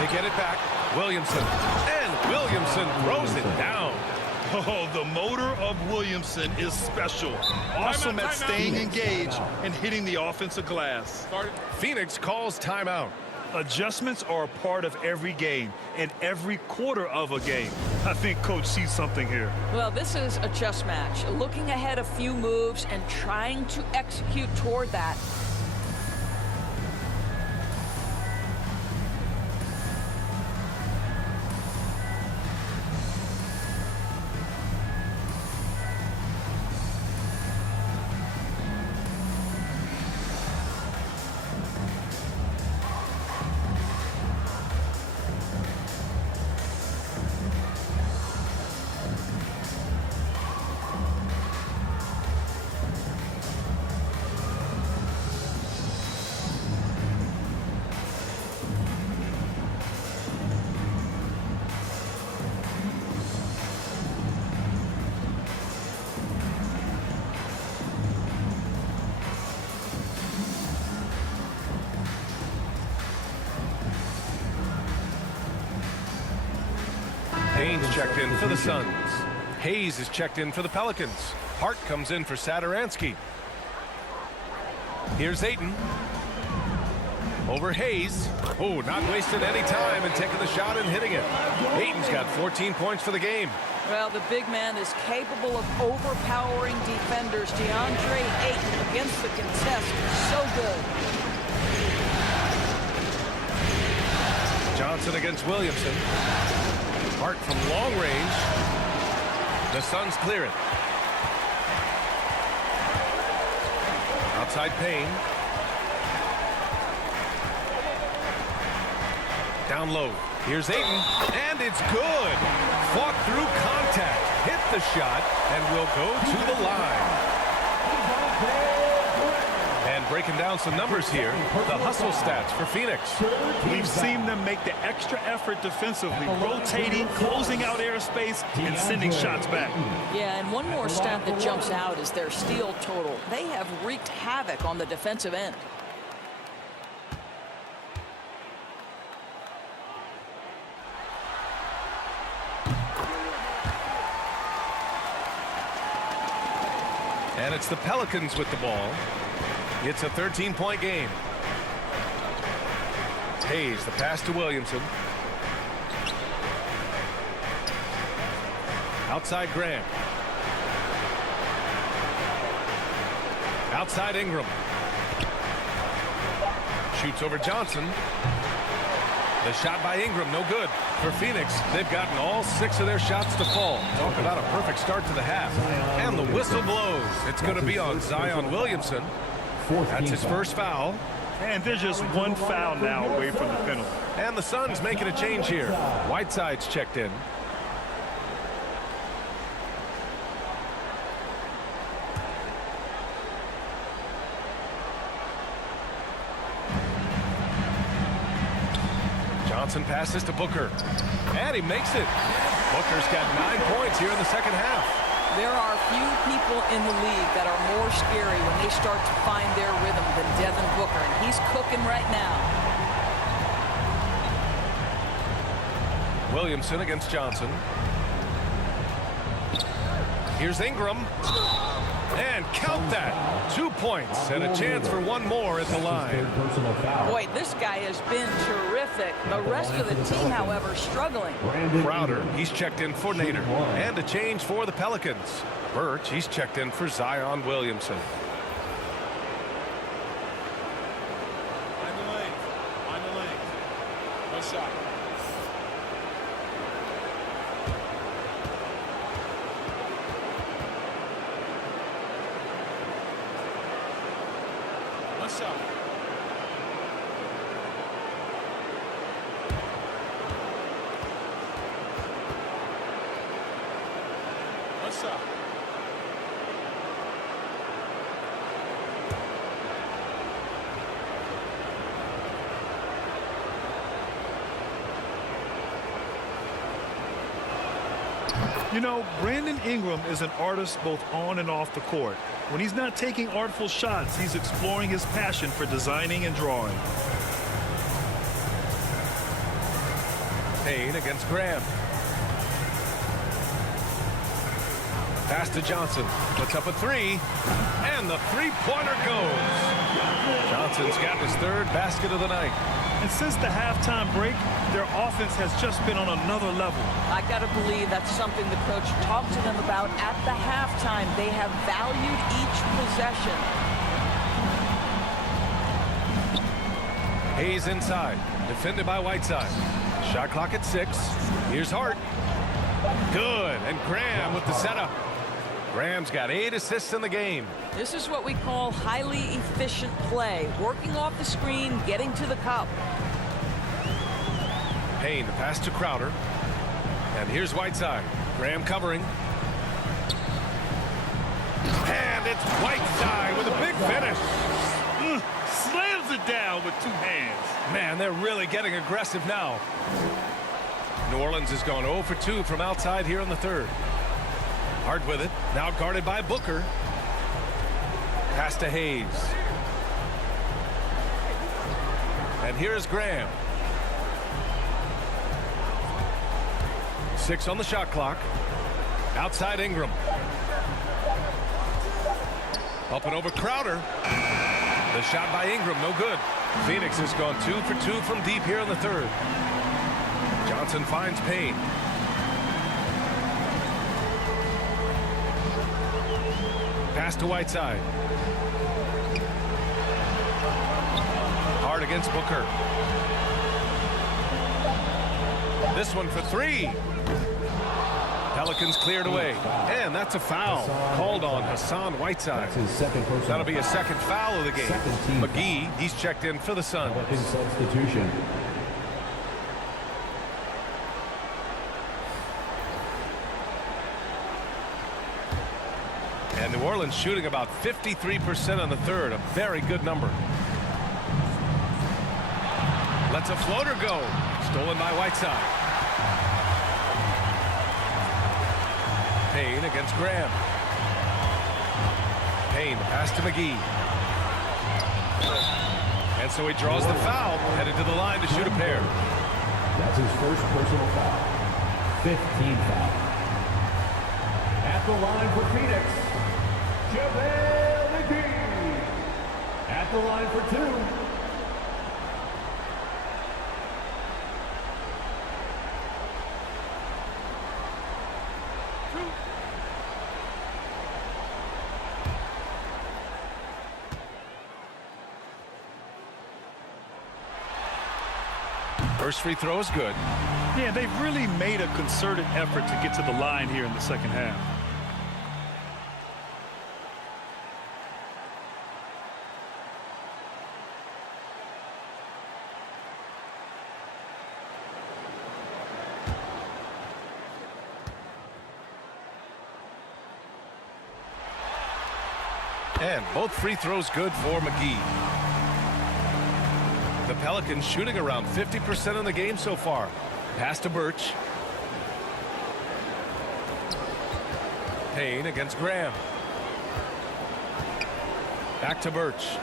They get it back. Williamson. And Williamson throws it down. Oh, the motor of Williamson is special. Awesome at staying engaged and hitting the offensive glass. Phoenix calls timeout. Adjustments are a part of every game and every quarter of a game. I think Coach sees something here. Well, this is a chess match. Looking ahead a few moves and trying to execute toward that. Payne's checked in for the Suns. Hayes is checked in for the Pelicans. Hart comes in for Sadaransky. Here's Ayton. Over Hayes. Oh, not wasting any time and taking the shot and hitting it. Ayton's got 14 points for the game. Well, the big man is capable of overpowering defenders. DeAndre Ayton against the contest is so good. Johnson against Williamson. Hart from long range. The Suns clear it. Outside Payne. Down low. Here's Ayton, and it's good. Fought through contact, hit the shot, and will go to the line. And breaking down some numbers here, the hustle stats for Phoenix. We've seen them make the extra effort defensively, rotating, closing out airspace, and sending shots back. Yeah, and one more stat that jumps out is their steal total. They have wreaked havoc on the defensive end. And it's the Pelicans with the ball. It's a 13-point game. Hayes, the pass to Williamson. Outside Graham. Outside Ingram. Shoots over Johnson. The shot by Ingram, no good. For Phoenix, they've gotten all 6 of their shots to fall. Talk about a perfect start to the half. And the whistle blows. It's going to be on Zion Williamson. That's his first foul. And there's just one foul now away from the penalty. And the Suns making a change here. Whiteside's checked in. Johnson passes to Booker. And he makes it. Booker's got 9 points here in the second half. There are few people in the league that are more scary when they start to find their rhythm than Devin Booker, and he's cooking right now. Williamson against Johnson. Here's Ingram. And count that. 2 points and a chance for one more at the line. Boy, this guy has been terrific. The rest of the team, however, struggling. Crowder, he's checked in for Nader. And a change for the Pelicans. Birch, he's checked in for Zion Williamson. Find the lane. Find the lane. No shot. One shot. One shot. You know, Brandon Ingram is an artist both on and off the court. When he's not taking artful shots, he's exploring his passion for designing and drawing. Payne against Graham. Pass to Johnson. Puts up a 3. And the three-pointer goes. Johnson's got his 3rd basket of the night. And since the halftime break, their offense has just been on another level. I got to believe that's something the coach talked to them about at the halftime. They have valued each possession. Hayes inside. Defended by Whiteside. Shot clock at 6. Here's Hart. Good. And Graham with the setup. Graham's got 8 assists in the game. This is what we call highly efficient play. Working off the screen, getting to the cup. Payne, the pass to Crowder. And here's Whiteside. Graham covering. And it's Whiteside with a big finish. Slams it down with 2 hands. Man, they're really getting aggressive now. New Orleans has gone 0 for 2 from outside here in the 3rd. Hard with it. Now guarded by Booker. Pass to Hayes. And here's Graham. 6 on the shot clock. Outside Ingram. Up and over Crowder. The shot by Ingram, no good. Phoenix has gone 2 for 2 from deep here in the third. Johnson finds Payne. Pass to Whiteside. Hard against Booker. This one for 3. Pelicans cleared away. And that's a foul called on Hassan Whiteside. That'll be a second foul of the game. McGee, he's checked in for the Suns. Substitution. And New Orleans shooting about 53% on the third. A very good number. Lets a floater go. Stolen by Whiteside. Payne against Graham. Payne, pass to McGee. And so he draws the foul, headed to the line to shoot a pair. That's his first personal foul. 15 foul. At the line for Phoenix, JaVale McGee. At the line for 2. First free throw is good. Yeah, they've really made a concerted effort to get to the line here in the second half. And both free throws good for McGee. The Pelicans shooting around 50% in the game so far. Pass to Birch. Payne against Graham. Back to Birch.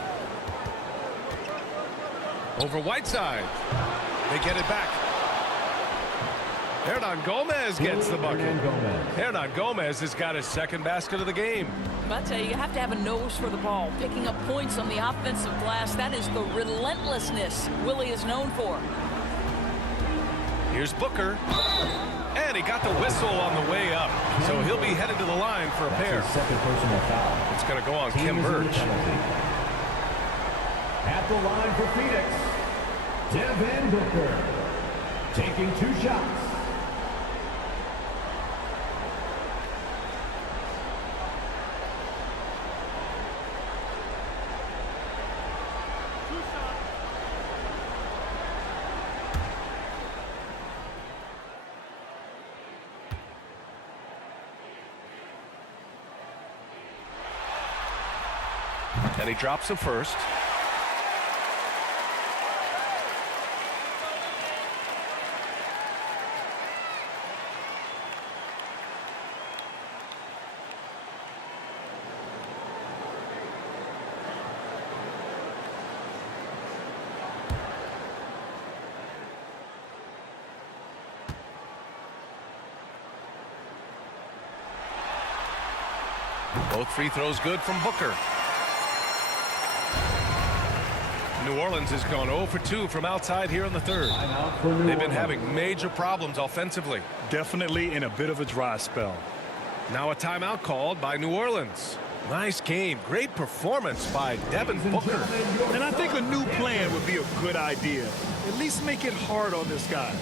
Over Whiteside. They get it back. Hernan Gomez gets the bucket. Hernan Gomez has got his second basket of the game. I tell you, you have to have a nose for the ball. Picking up points on the offensive glass, that is the relentlessness Willie is known for. Here's Booker. And he got the whistle on the way up. So he'll be headed to the line for a pair. Second personal foul. It's going to go on Kim Birch. At the line for Phoenix, Devin Booker. Taking 2 shots. And he drops the first. Both free throws good from Booker. New Orleans has gone 0 for 2 from outside here in the third. They've been having major problems offensively. Definitely in a bit of a dry spell. Now a timeout called by New Orleans. Nice game. Great performance by Devin Booker. And I think a new plan would be a good idea. At least make it hard on this guy.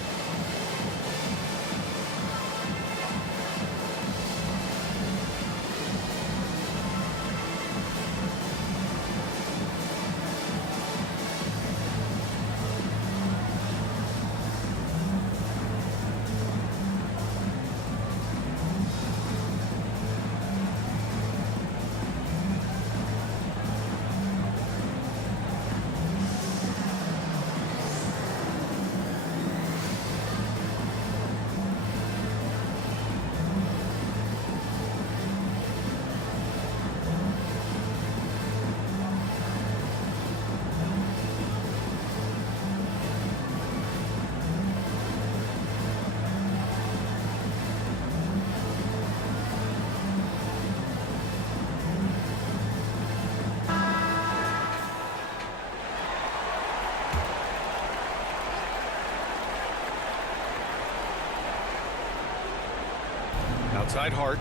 Outside Hart.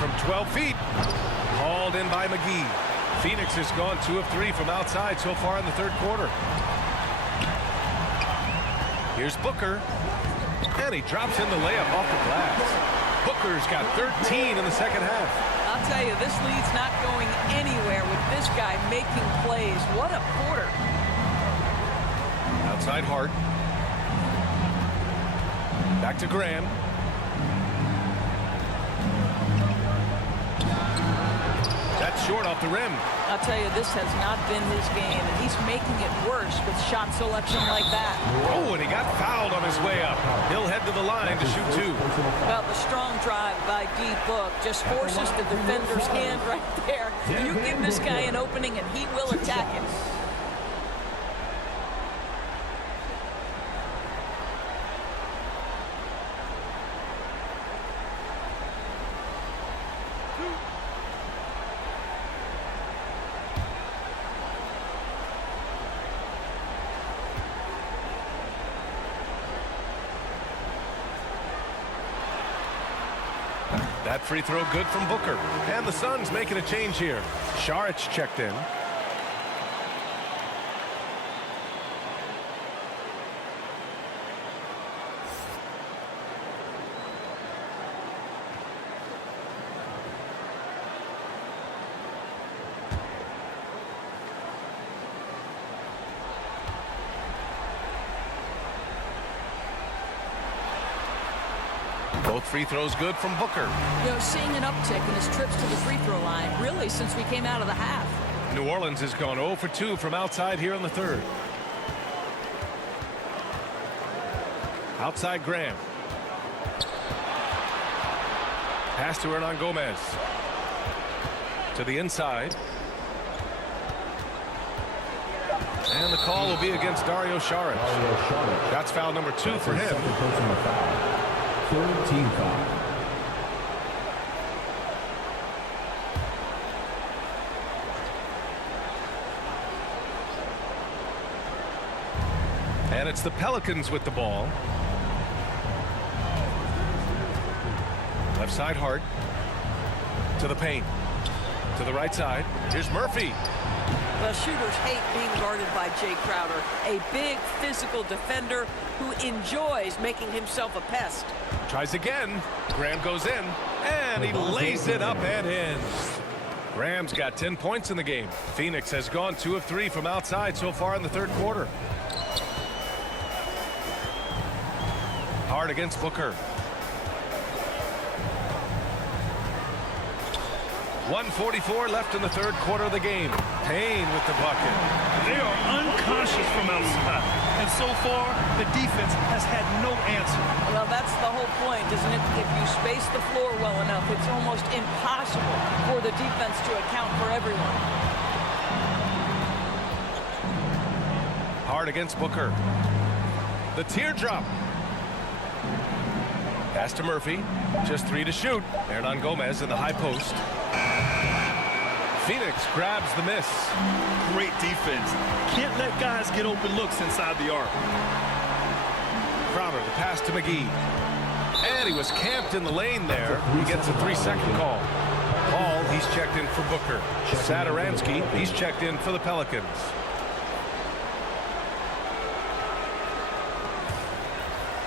From 12 feet. Hauled in by McGee. Phoenix has gone 2 of 3 from outside so far in the third quarter. Here's Booker. And he drops in the layup off the glass. Booker's got 13 in the second half. I'll tell you, this lead's not going anywhere with this guy making plays. What a quarter. Outside Hart. Back to Graham. That's short off the rim. I'll tell you, this has not been his game, and he's making it worse with shot selection like that. Oh, and he got fouled on his way up. He'll head to the line to shoot 2. Well, the strong drive by D. Book just forces the defender's hand right there. You give this guy an opening, and he will attack it. That free throw good from Booker. And the Suns making a change here. Saric checked in. Both free throws good from Booker. You know, seeing an uptick in his trips to the free throw line, really, since we came out of the half. New Orleans has gone 0 for 2 from outside here in the third. Outside Graham. Pass to Hernan Gomez. To the inside. And the call will be against Dario Saric. That's foul number 2 for him. Third team foul. And it's the Pelicans with the ball. Left side Hart. To the paint. To the right side. Here's Murphy. Well, shooters hate being guarded by Jay Crowder, a big physical defender who enjoys making himself a pest. Tries again. Graham goes in. And he lays it up and in. Graham's got 10 points in the game. Phoenix has gone 2 of 3 from outside so far in the third quarter. Hard against Booker. 1:44 left in the third quarter of the game. Payne with the bucket. They are unconscious from outside. And so far, the defense has had no answer. Well, that's the whole point, isn't it? If you space the floor well enough, it's almost impossible for the defense to account for everyone. Hard against Booker. The teardrop. Pass to Murphy. Just 3 to shoot. Hernan Gomez in the high post. Phoenix grabs the miss. Great defense. Can't let guys get open looks inside the arc. Crowder, the pass to McGee. And he was camped in the lane there. He gets a 3-second call. Paul, he's checked in for Booker. Satoransky, he's checked in for the Pelicans.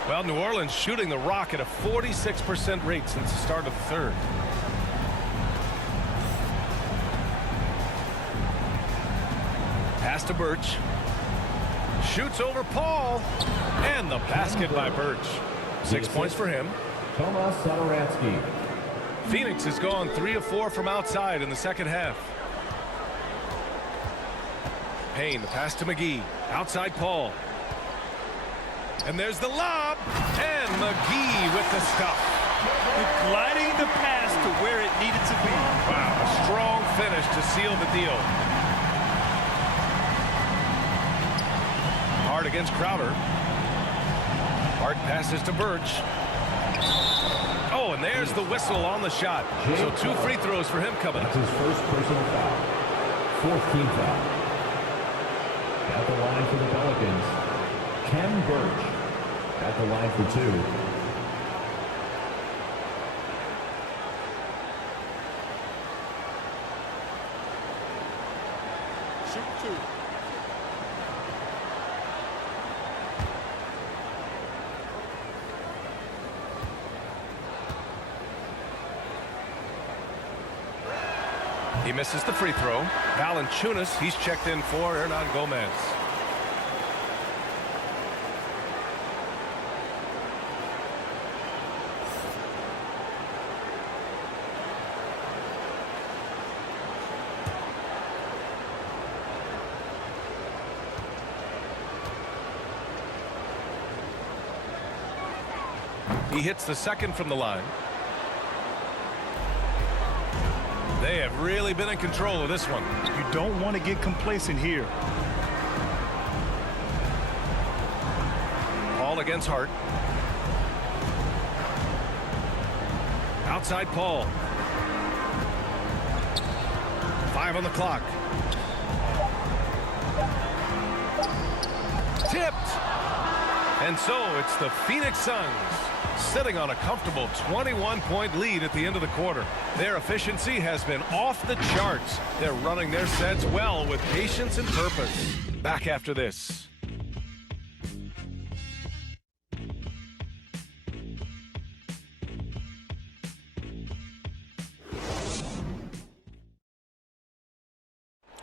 Well, New Orleans shooting the rock at a 46% rate since the start of the third. Pass to Birch. Shoots over Paul. And the basket by Birch. 6 points for him. Tomas Satoransky. Phoenix has gone 3 of 4 from outside in the second half. Payne, the pass to McGee. Outside Paul. And there's the lob. And McGee with the stuff. Gliding the pass to where it needed to be. Wow, a strong finish to seal the deal. Hard against Crowder. Hart passes to Birch. Oh, and there's the whistle on the shot. So 2 free throws for him coming. That's his first personal foul. Fourth team foul. At the line for the Pelicans, Ken Birch. At the line for 2. He misses the free throw. Valanciunas, he's checked in for Hernan Gomez. He hits the second from the line. They have really been in control of this one. You don't want to get complacent here. Paul against Hart. Outside Paul. 5 on the clock. Tipped. And so it's the Phoenix Suns sitting on a comfortable 21-point lead at the end of the quarter. Their efficiency has been off the charts. They're running their sets well with patience and purpose. Back after this.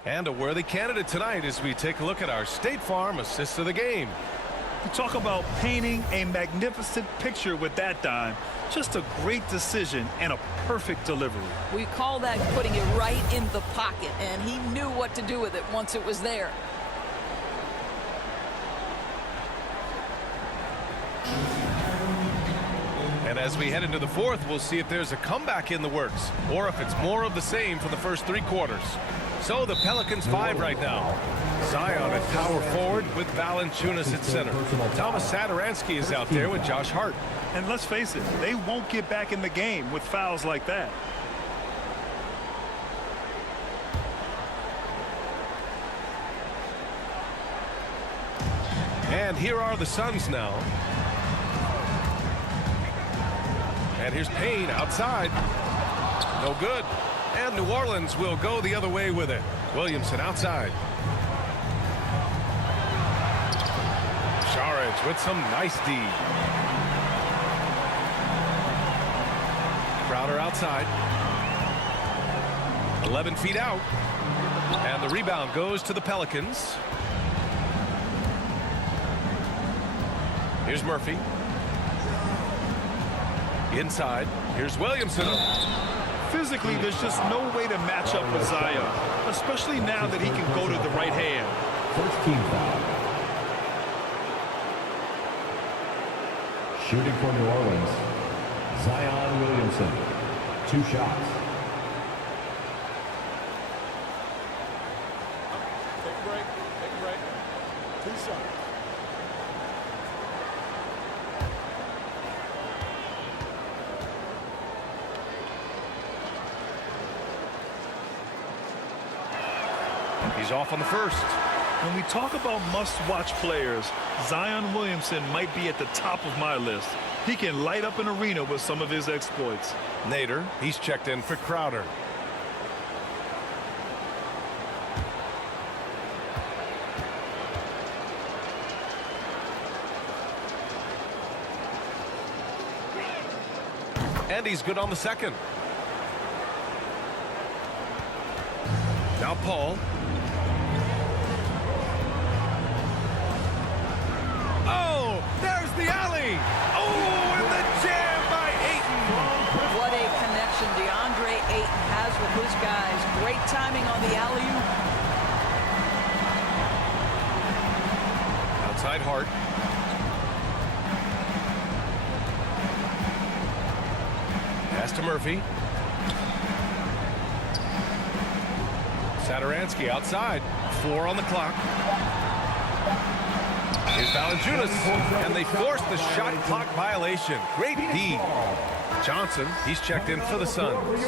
And a worthy candidate tonight as we take a look at our State Farm assist of the game. You talk about painting a magnificent picture with that dime. Just a great decision and a perfect delivery. We call that putting it right in the pocket, and he knew what to do with it once it was there. And as we head into the fourth, we'll see if there's a comeback in the works or if it's more of the same for the first 3 quarters. So the Pelicans 5 right now. Zion at power forward with Valanciunas at center. Thomas Satoransky is out there with Josh Hart. And let's face it, they won't get back in the game with fouls like that. And here are the Suns now. And here's Payne outside. No good. And New Orleans will go the other way with it. Williamson outside. Saric with some nice D. Crowder outside. 11 feet out. And the rebound goes to the Pelicans. Here's Murphy. Inside. Here's Williamson. Physically, there's just no way to match up with Zion, especially now that he can go to the right hand. First team foul. Shooting for New Orleans, Zion Williamson. 2 shots. Take a break. Take a break. 2 shots. He's off on the first. When we talk about must-watch players, Zion Williamson might be at the top of my list. He can light up an arena with some of his exploits. Nader, he's checked in for Crowder. And he's good on the second. Now Paul. Oh, there's the alley. Oh, and the jam by Ayton. What a connection DeAndre Ayton has with his guys. Great timing on the alley-oop. Outside Hart. Pass to Murphy. Satoransky outside. 4 on the clock. Here's Valanciunas, and they force the shot clock violation. Great D. Johnson, he's checked in for the Suns.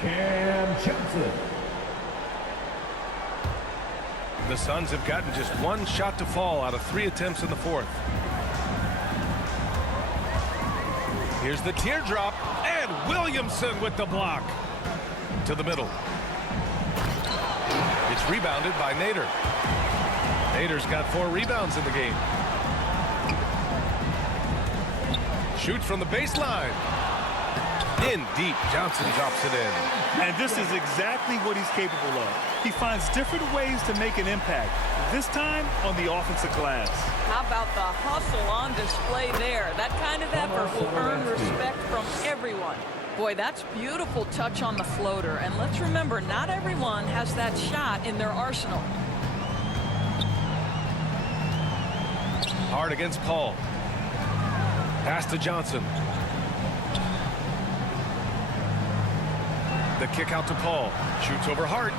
Cam Johnson. The Suns have gotten just 1 shot to fall out of 3 attempts in the fourth. Here's the teardrop, and Williamson with the block. To the middle. It's rebounded by Nader. Nader's got 4 rebounds in the game. Shoots from the baseline. In deep, Johnson drops it in. And this is exactly what he's capable of. He finds different ways to make an impact, this time on the offensive glass. How about the hustle on display there? That kind of effort will earn respect from everyone. Boy, that's beautiful touch on the floater. And let's remember, not everyone has that shot in their arsenal. Hard against Paul. Pass to Johnson. The kick out to Paul. Shoots over Hart.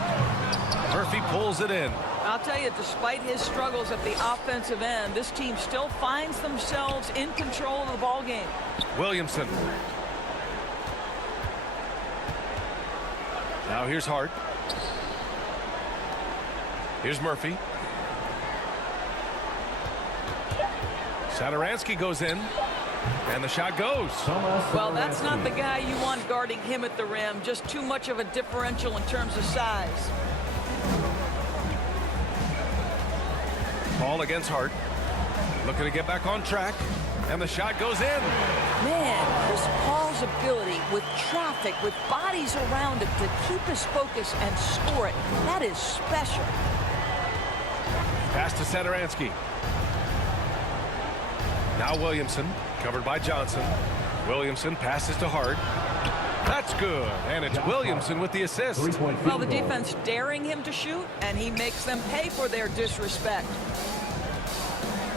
Murphy pulls it in. I'll tell you, despite his struggles at the offensive end, this team still finds themselves in control of the ball game. Williamson. Now here's Hart. Here's Murphy. Satoransky goes in. And the shot goes. Well, that's not the guy you want guarding him at the rim. Just too much of a differential in terms of size. Ball against Hart. Looking to get back on track. And the shot goes in. Man, Chris Paul's ability with traffic, with bodies around him to keep his focus and score it, that is special. Pass to Satoransky. Now Williamson, covered by Johnson. Williamson passes to Hart. That's good. And it's Williamson with the assist. Well, the defense daring him to shoot, and he makes them pay for their disrespect.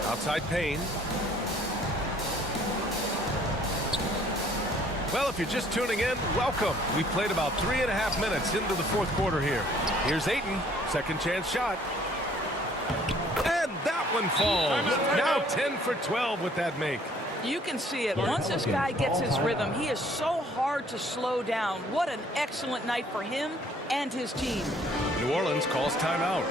Outside Payne. Well, if you're just tuning in, welcome. We played about 3.5 minutes into the fourth quarter here. Here's Ayton, second chance shot. And that one falls. Now 10 for 12 with that make. You can see it. Once this guy gets his rhythm, he is so hard to slow down. What an excellent night for him and his team. New Orleans calls timeout.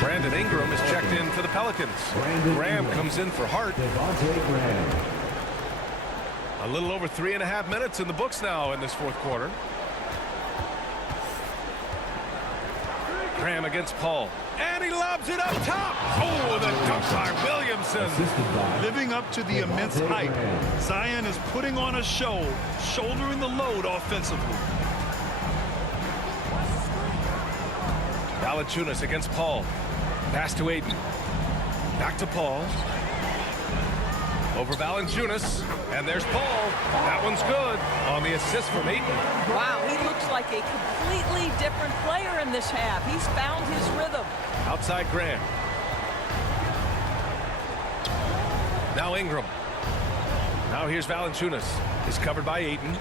Brandon Ingram is checked in for the Pelicans. Graham comes in for Hart. A little over 3.5 minutes in the books now in this fourth quarter. Graham against Paul. And he lobs it up top. Oh, the dunk by Williamson. Living up to the immense hype, Zion is putting on a show, shouldering the load offensively. Valanciunas against Paul. Pass to Ayton. Back to Paul. Over Valanciunas. And there's Paul. That one's good on the assist from Ayton. Wow, he looks like a completely different player in this half. He's found his rhythm. Outside Graham. Now Ingram. Now here's Valanciunas. He's covered by Ayton.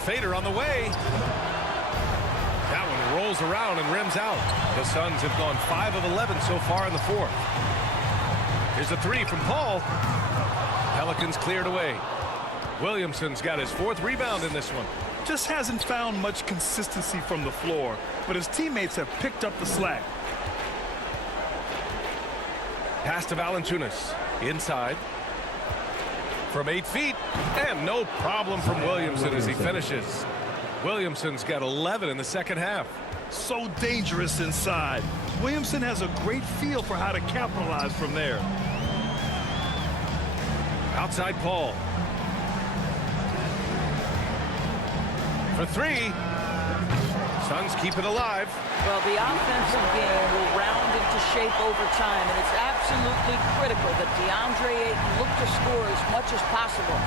Fader on the way. That one rolls around and rims out. The Suns have gone 5 of 11 so far in the fourth. Here's a three from Paul. Pelicans cleared away. Williamson's got his fourth rebound in this one. Just hasn't found much consistency from the floor, but his teammates have picked up the slack. Pass to Valanciunas. Inside. From 8 feet. And no problem from Williamson as he finishes. Williamson's got 11 in the second half. So dangerous inside. Williamson has a great feel for how to capitalize from there. Outside Paul. For three. Suns keep it alive. Well, the offensive game will round into shape over time, and it's absolutely critical that DeAndre Ayton look to score as much as possible.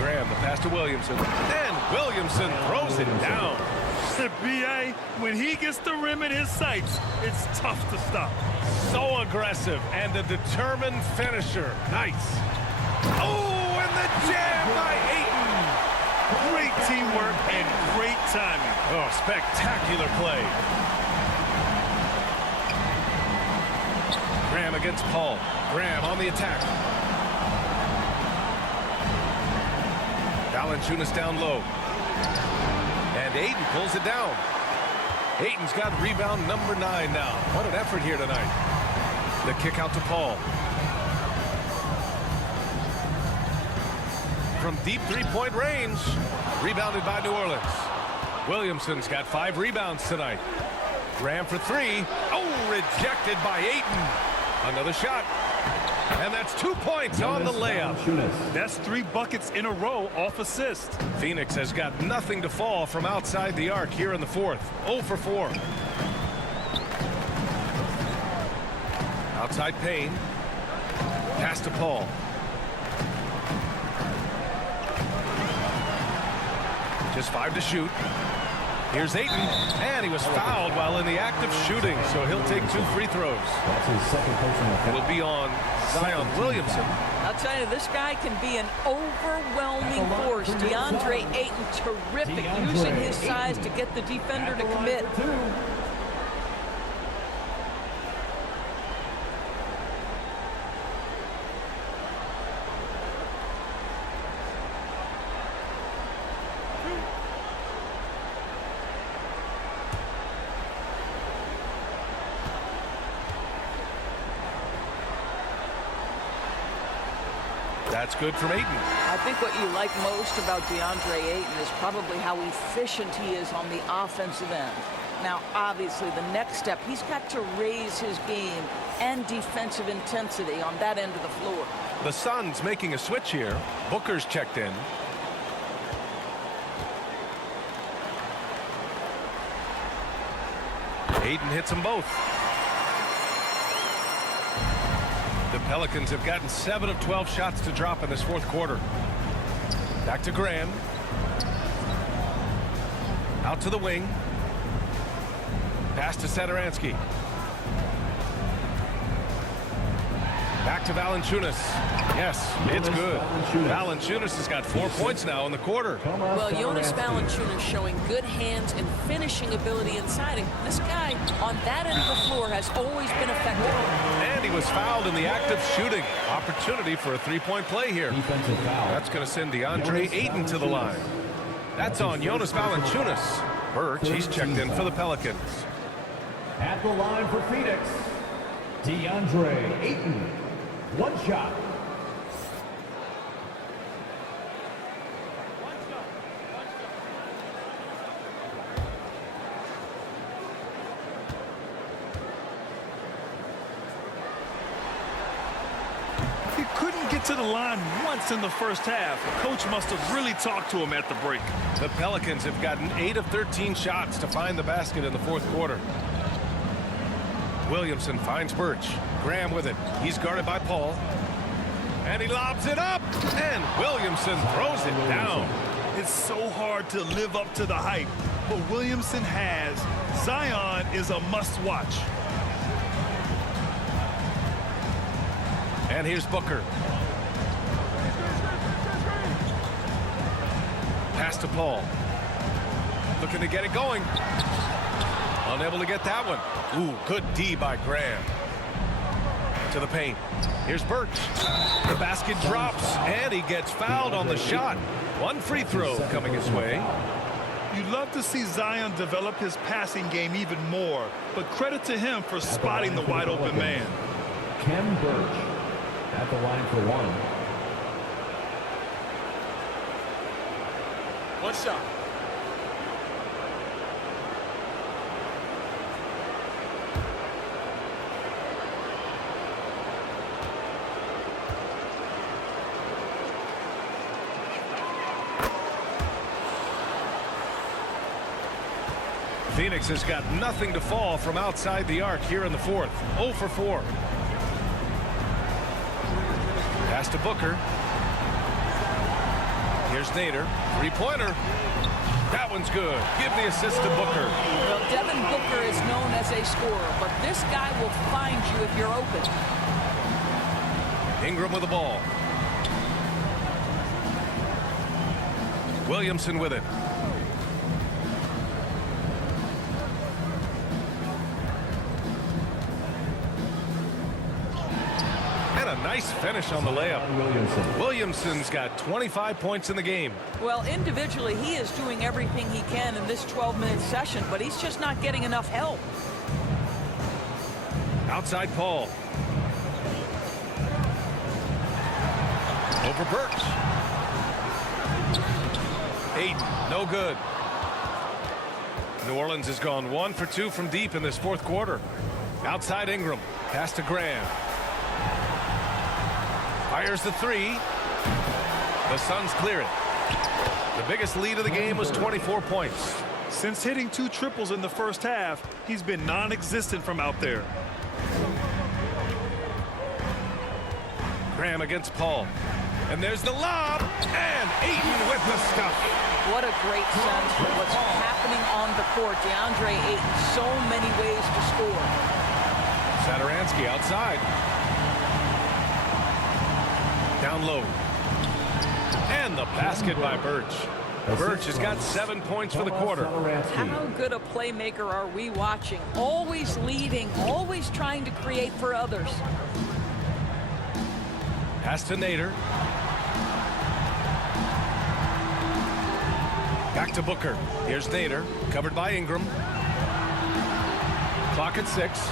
Graham, the pass to Williamson. And Williamson throws it down. B.A., when he gets the rim in his sights, it's tough to stop. So aggressive and a determined finisher. Nice. Oh, and the jam by Ayton. Great teamwork and great timing. Oh, spectacular play. Graham against Paul. Graham on the attack. Valanciunas down low. And Ayton pulls it down. Ayton's got rebound number 9 now. What an effort here tonight. The kick out to Paul. From deep three-point range. Rebounded by New Orleans. Williamson's got 5 rebounds tonight. Graham for 3. Oh, rejected by Ayton. Another shot. And that's 2 points on the layup. That's 3 buckets in a row off assist. Phoenix has got nothing to fall from outside the arc here in the 4th. 0 for 4. Outside Payne. Pass to Paul. Just 5 to shoot. Here's Ayton, and he was fouled while in the act of shooting, so he'll take 2 free throws. That's his second personal foul. It'll be on Zion Williamson. I'll tell you, this guy can be an overwhelming force. DeAndre Ayton, terrific, using his size to get the defender to commit. That's good from Ayton. I think what you like most about DeAndre Ayton is probably how efficient he is on the offensive end. Now, obviously, the next step, he's got to raise his game and defensive intensity on that end of the floor. The Suns making a switch here. Booker's checked in. Ayton hits them both. The Pelicans have gotten 7 of 12 shots to drop in this 4th quarter. Back to Graham. Out to the wing. Pass to Satoransky. Back to Valanciunas. Yes, it's good. Valanciunas has got 4 points now in the quarter. Well, Jonas Valanciunas showing good hands and finishing ability inside. And this guy on that end of the floor has always been effective. And he was fouled in the act of shooting. Opportunity for a 3-point play here. That's going to send DeAndre Ayton to the line. That's on Jonas Valanciunas. Birch, he's checked in for the Pelicans. At the line for Phoenix, DeAndre Ayton. 1 shot. He couldn't get to the line once in the first half. The coach must have really talked to him at the break. The Pelicans have gotten 8 of 13 shots to find the basket in the 4th quarter. Williamson finds Birch. Graham with it. He's guarded by Paul. And he lobs it up. And Williamson throws it down. It's so hard to live up to the hype, but Williamson has. Zion is a must-watch. And here's Booker. Pass to Paul. Looking to get it going. Unable to get that one. Ooh, good D by Graham. To the paint. Here's Birch. The basket drops, and he gets fouled on the shot. 1 free throw coming his way. You'd love to see Zion develop his passing game even more, but credit to him for spotting the wide-open man. Ken Birch at the line for 1. 1 shot. Phoenix has got nothing to fall from outside the arc here in the 4th. 0 for 4. Pass to Booker. Here's Nader. Three-pointer. That one's good. Give the assist to Booker. Well, Devin Booker is known as a scorer, but this guy will find you if you're open. Ingram with the ball. Williamson with it. And a nice finish on the layup. Williamson's got 25 points in the game. Well, individually, he is doing everything he can in this 12-minute session, but he's just not getting enough help. Outside Paul. Over Birch. Ayton, no good. New Orleans has gone 1 for 2 from deep in this fourth quarter. Outside Ingram. Pass to Graham. Fires the three. The Suns clear it. The biggest lead of the game was 24 points. Since hitting 2 triples in the first half, he's been non-existent from out there. Graham against Paul. And there's the lob. And Ayton with the stuff. What a great sense for what's happening on the court. DeAndre Ayton, so many ways to score. Satoransky outside. Down low. And the basket by Birch. Birch has got 7 points for the quarter. How good a playmaker are we watching? Always leading, always trying to create for others. Pass to Nader. Back to Booker. Here's Nader, covered by Ingram. Clock at 6.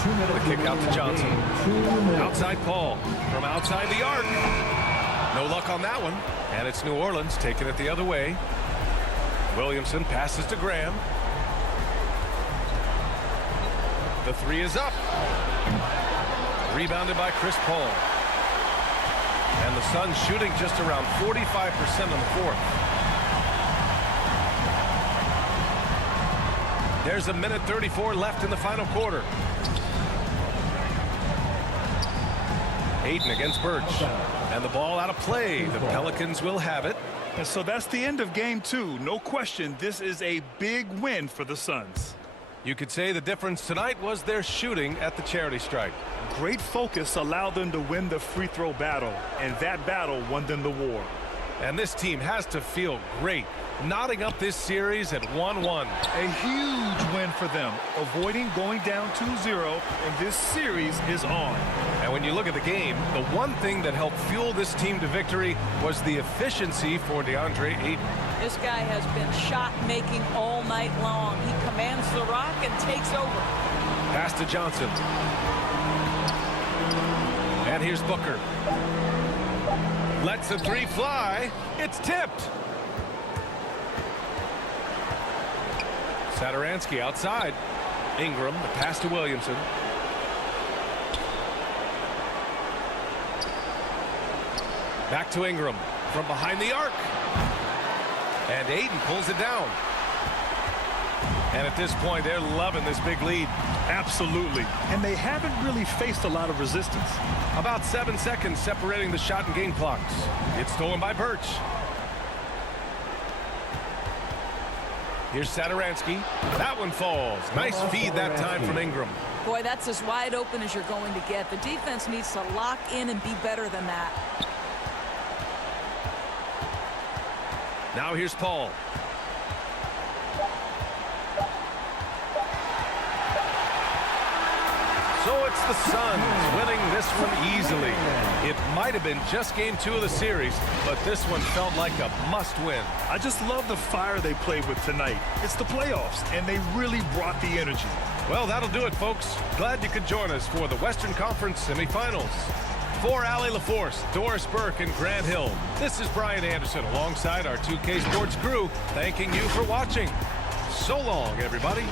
The kick out to Johnson. Outside Paul. From outside the arc. No luck on that one. And it's New Orleans taking it the other way. Williamson passes to Graham. The three is up. Rebounded by Chris Paul. And the Suns shooting just around 45% in the fourth. There's a minute 34 left in the final quarter. Ayton against Birch. And the ball out of play. The Pelicans will have it. And so that's the end of game 2. No question, this is a big win for the Suns. You could say the difference tonight was their shooting at the charity stripe. Great focus allowed them to win the free throw battle, and that battle won them the war. And this team has to feel great, knotting up this series at 1-1. A huge win for them, avoiding going down 2-0, and this series is on. And when you look at the game, the one thing that helped fuel this team to victory was the efficiency for DeAndre Ayton. This guy has been shot-making all night long. He commands the rock and takes over. Pass to Johnson. And here's Booker. Lets the three fly. It's tipped. Satoransky outside. Ingram, the pass to Williamson. Back to Ingram from behind the arc. And Ayton pulls it down. And at this point, they're loving this big lead. Absolutely. And they haven't really faced a lot of resistance. About 7 seconds separating the shot and game clocks. It's stolen by Birch. Here's Satoransky. That one falls. Nice feed that time from Ingram. Boy, that's as wide open as you're going to get. The defense needs to lock in and be better than that. Now here's Paul. So it's the Suns winning this one easily. It might have been just game 2 of the series, but this one felt like a must-win. I just love the fire they played with tonight. It's the playoffs, and they really brought the energy. Well, that'll do it, folks. Glad you could join us for the Western Conference semifinals. For Allie LaForce, Doris Burke, and Grant Hill, this is Brian Anderson alongside our 2K Sports crew, thanking you for watching. So long, everybody.